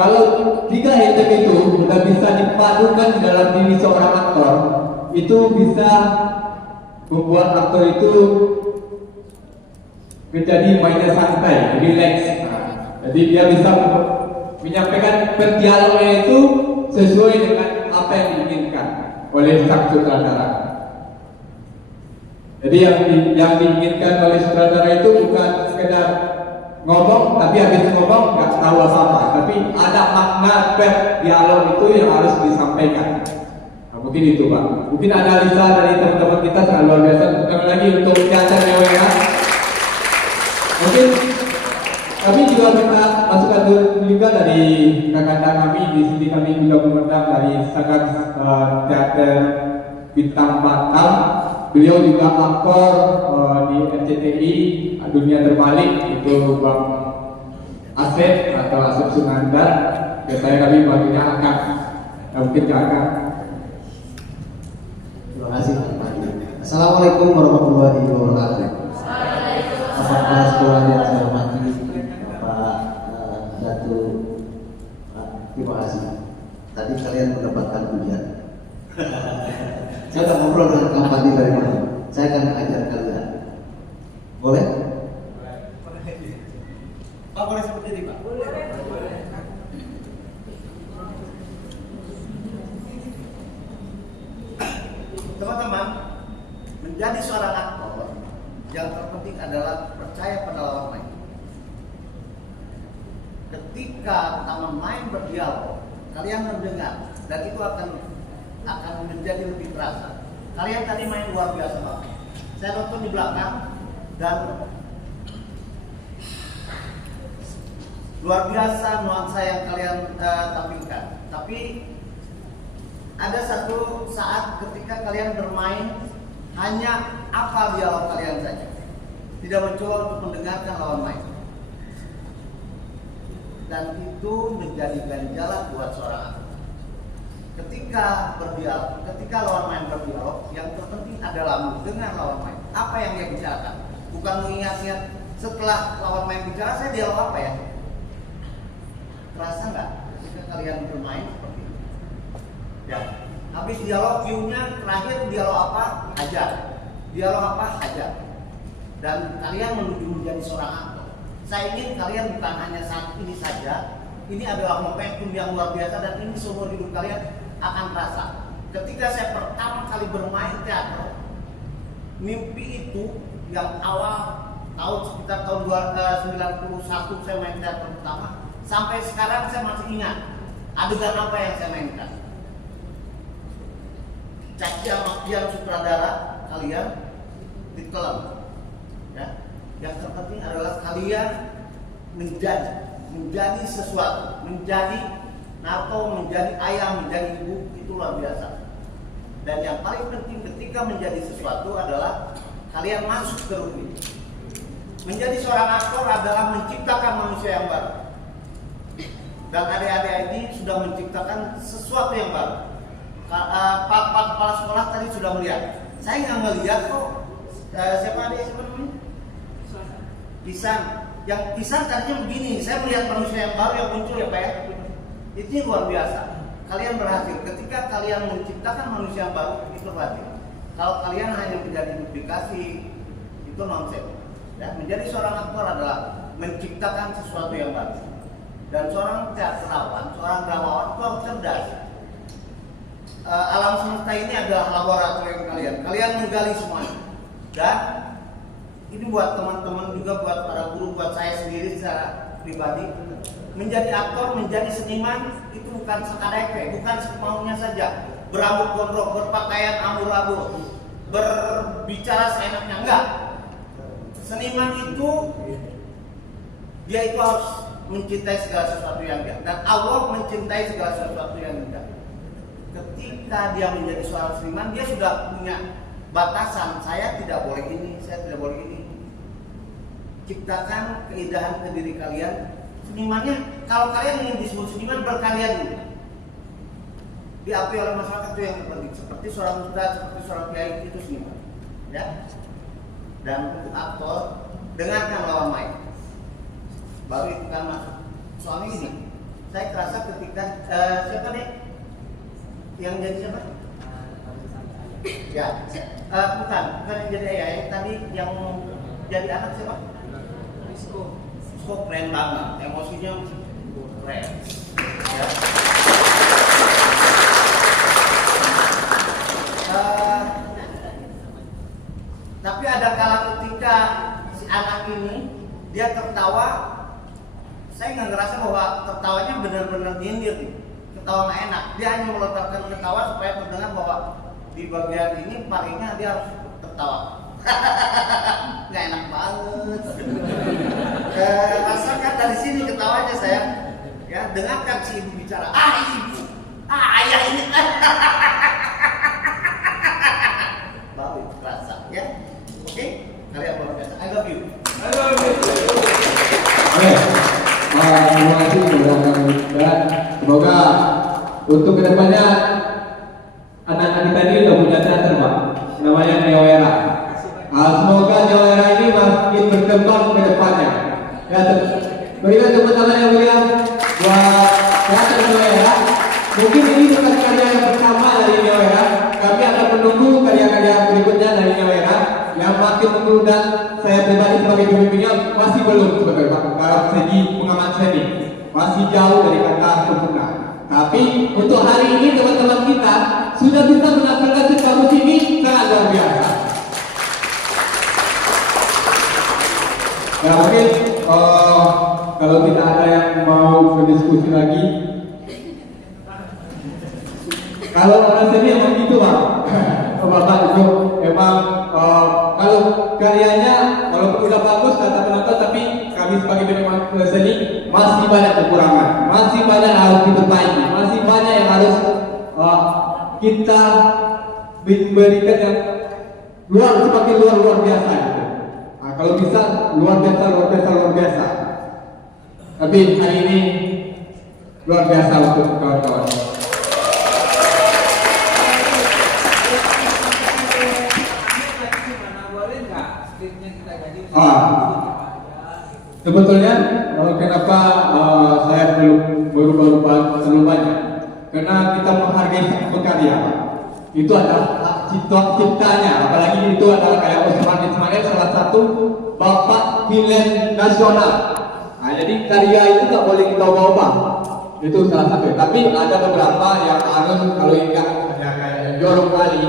kalau tiga item itu sudah bisa dipadukan di dalam diri seorang aktor, itu bisa membuat aktor itu menjadi mainnya santai, relax. Jadi dia bisa menyampaikan dialognya itu sesuai dengan apa yang diinginkan oleh sang sutradara. Jadi yang diinginkan oleh sutradara itu bukan sekedar ngomong, tapi habis ngomong nggak tahu apa-apa, tapi ada makna dialog itu yang harus disampaikan. Nah, mungkin itu Pak. Mungkin analisa dari teman-teman kita sangat luar biasa. Bukan lagi untuk teater WWH. Mungkin kami juga minta masukan juga dari rekan-rekan kami di sini. Kami juga mengundang dari Sangat Teater Bintang Batam. Beliau juga aktor di RCTI Dunia Terbalik, itu Bang Asep atau Asep Sunandar. Biasanya kami baginya akan mungkin ke akan. Terima kasih. Assalamualaikum warahmatullahi wabarakatuh. Apakah sekolah yang saya hormati Bapak Datu? Terima kasih. Tadi kalian mendapatkan pujian. Saya udah ngobrol dengan kampanye dari mana. Saya akan ajar kalian. Boleh? Pak, boleh seperti ini Pak? Boleh. Teman-teman, menjadi seorang aktor yang terpenting adalah percaya pada lawan main. Ketika lawan main berdialog, kalian mendengar dan itu akan menjadi lebih terasa. Kalian tadi main luar biasa banget. Saya nonton di belakang dan luar biasa nuansa yang kalian tampilkan. Tapi ada satu saat ketika kalian bermain hanya apa dialog kalian saja, tidak mencoba untuk mendengarkan lawan main. Dan itu menjadi ganjalan buat seorang aktor. Ketika berdialog, ketika lawan main berdialog, yang terpenting adalah mendengar lawan main. Apa yang dia bicarakan, bukan mengingat-ingat setelah lawan main bicara, saya dialog apa ya? Terasa nggak ketika kalian bermain seperti itu? Ya, habis dialog view-nya terakhir dialog apa? Hajar. Dialog apa? Hajar. Dan kalian menuju menjadi seorang aktor. Saya ingin kalian bukan hanya saat ini saja. Ini adalah momentum yang luar biasa dan ini seumur hidup kalian akan terasa. Ketika saya pertama kali bermain teater, mimpi itu yang awal tahun sekitar tahun 91 saya main teater pertama, sampai sekarang saya masih ingat adegan apa yang saya mainkan. Cacia makian sutradara kalian ditelan. Ya, yang terpenting adalah kalian menjadi sesuatu, menjadi nato, menjadi ayah, menjadi ibu, itu luar biasa. Dan yang paling penting ketika menjadi sesuatu adalah kalian masuk ke rumah. Menjadi seorang aktor adalah menciptakan manusia yang baru. Dan adik-adik ini sudah menciptakan sesuatu yang baru. Pak kepala sekolah tadi sudah melihat. Saya nggak melihat kok. Siapa namanya? Pisan. Yang Pisan tadinya begini. Saya melihat manusia yang baru yang muncul ya Pak ya. Itu luar biasa. Kalian berhasil. Ketika kalian menciptakan manusia yang baru, itu berhasil. Kalau kalian hanya menjadi duplikasi, itu nonsens. Ya, menjadi seorang aktor adalah menciptakan sesuatu yang baru. Dan seorang teaterwan, seorang dramawan itu harus cerdas. Alam semesta ini adalah laboratorium kalian. Kalian menggali semuanya. Dan ini buat teman-teman juga, buat para guru, buat saya sendiri secara pribadi, menjadi aktor, menjadi seniman itu bukan sekadeke, bukan semaunya saja. Berambut gondrong, berpakaian amburadul, berbicara seenaknya, enggak. Seniman itu dia itu harus mencintai segala sesuatu yang dia, dan Allah mencintai segala sesuatu yang dia. Ketika dia menjadi seorang seniman, dia sudah punya batasan. Saya tidak boleh ini, saya tidak boleh ini. Ciptakan keindahan ke diri kalian. Senimannya, kalau kalian ingin disebut seniman, berkarya dulu. Diakui oleh masyarakat itu yang terpenting. Seperti seorang ustaz, seperti seorang kiai, itu seniman. Ya. Dan untuk aktor, dengarkan lawan main. Baru itu kan masuk. Soalnya gini, saya kerasa ketika siapa nih? Yang jadi siapa? Ya, bukan yang jadi ayah. Yang tadi yang jadi anak siapa? Rizko keren banget, emosinya keren. Ya. Tapi ada kala ketika si anak ini dia tertawa, saya nggak ngerasa bahwa tertawanya benar-benar nyindir nih. Ketawa nggak enak, dia hanya melontarkan ketawa supaya terdengar bahwa di bagian ini palingnya dia harus tertawa. Nggak enak banget. Rasakan dari sini ketawanya saya. Ya, dengarkan si ibu bicara. Ibu, ayah ini. Baru terasa, ya. Oke, kalian luar biasa. I love you. I love you. Oke, terima kasih dan semoga untuk kedepannya anak-anak kita ini udah punya teater Pak, namanya Neo Era. Semoga Neo Era ini makin berkembang ke depannya. Ya, berikan tepuk tangan yang meriah buat teater Neo Era. Mungkin ini bukan karya yang pertama dari Neo Era. Kami akan menunggu karya-karya berikutnya dari Neo Era yang makin menurut, dan saya pribadi sebagai pemimpinnya masih belum sebagai para segi pengamat seni, masih jauh dari kata sempurna. Tapi untuk hari ini teman-teman kita sudah bisa menampilkan sebuah ini sangat luar biasa. Ya mungkin kalau tidak ada yang mau berdiskusi lagi, kalau orang seni emang gitu Pak. Bapak itu emang kalau karyanya walaupun udah bagus kata penonton, tapi kami sebagai penikmat seni masih banyak kekurangan, masih banyak yang harus diperbaiki, masih banyak yang harus kita berikan yang semakin luar biasa gitu. Kalau bisa luar biasa. Tapi hari ini luar biasa untuk kawan-kawan. Sebetulnya kenapa saya belum berubah terlalu banyak? Karena kita menghargai pekarya. Itu adalah hak ciptanya, apalagi itu adalah kayak Usman Ismail, salah satu bapak film nasional. Nah, jadi karya itu tak boleh kita ubah-ubah. Itu salah satu. Tapi ada beberapa yang harus, kalau ingat ada kayak Jorong Kali,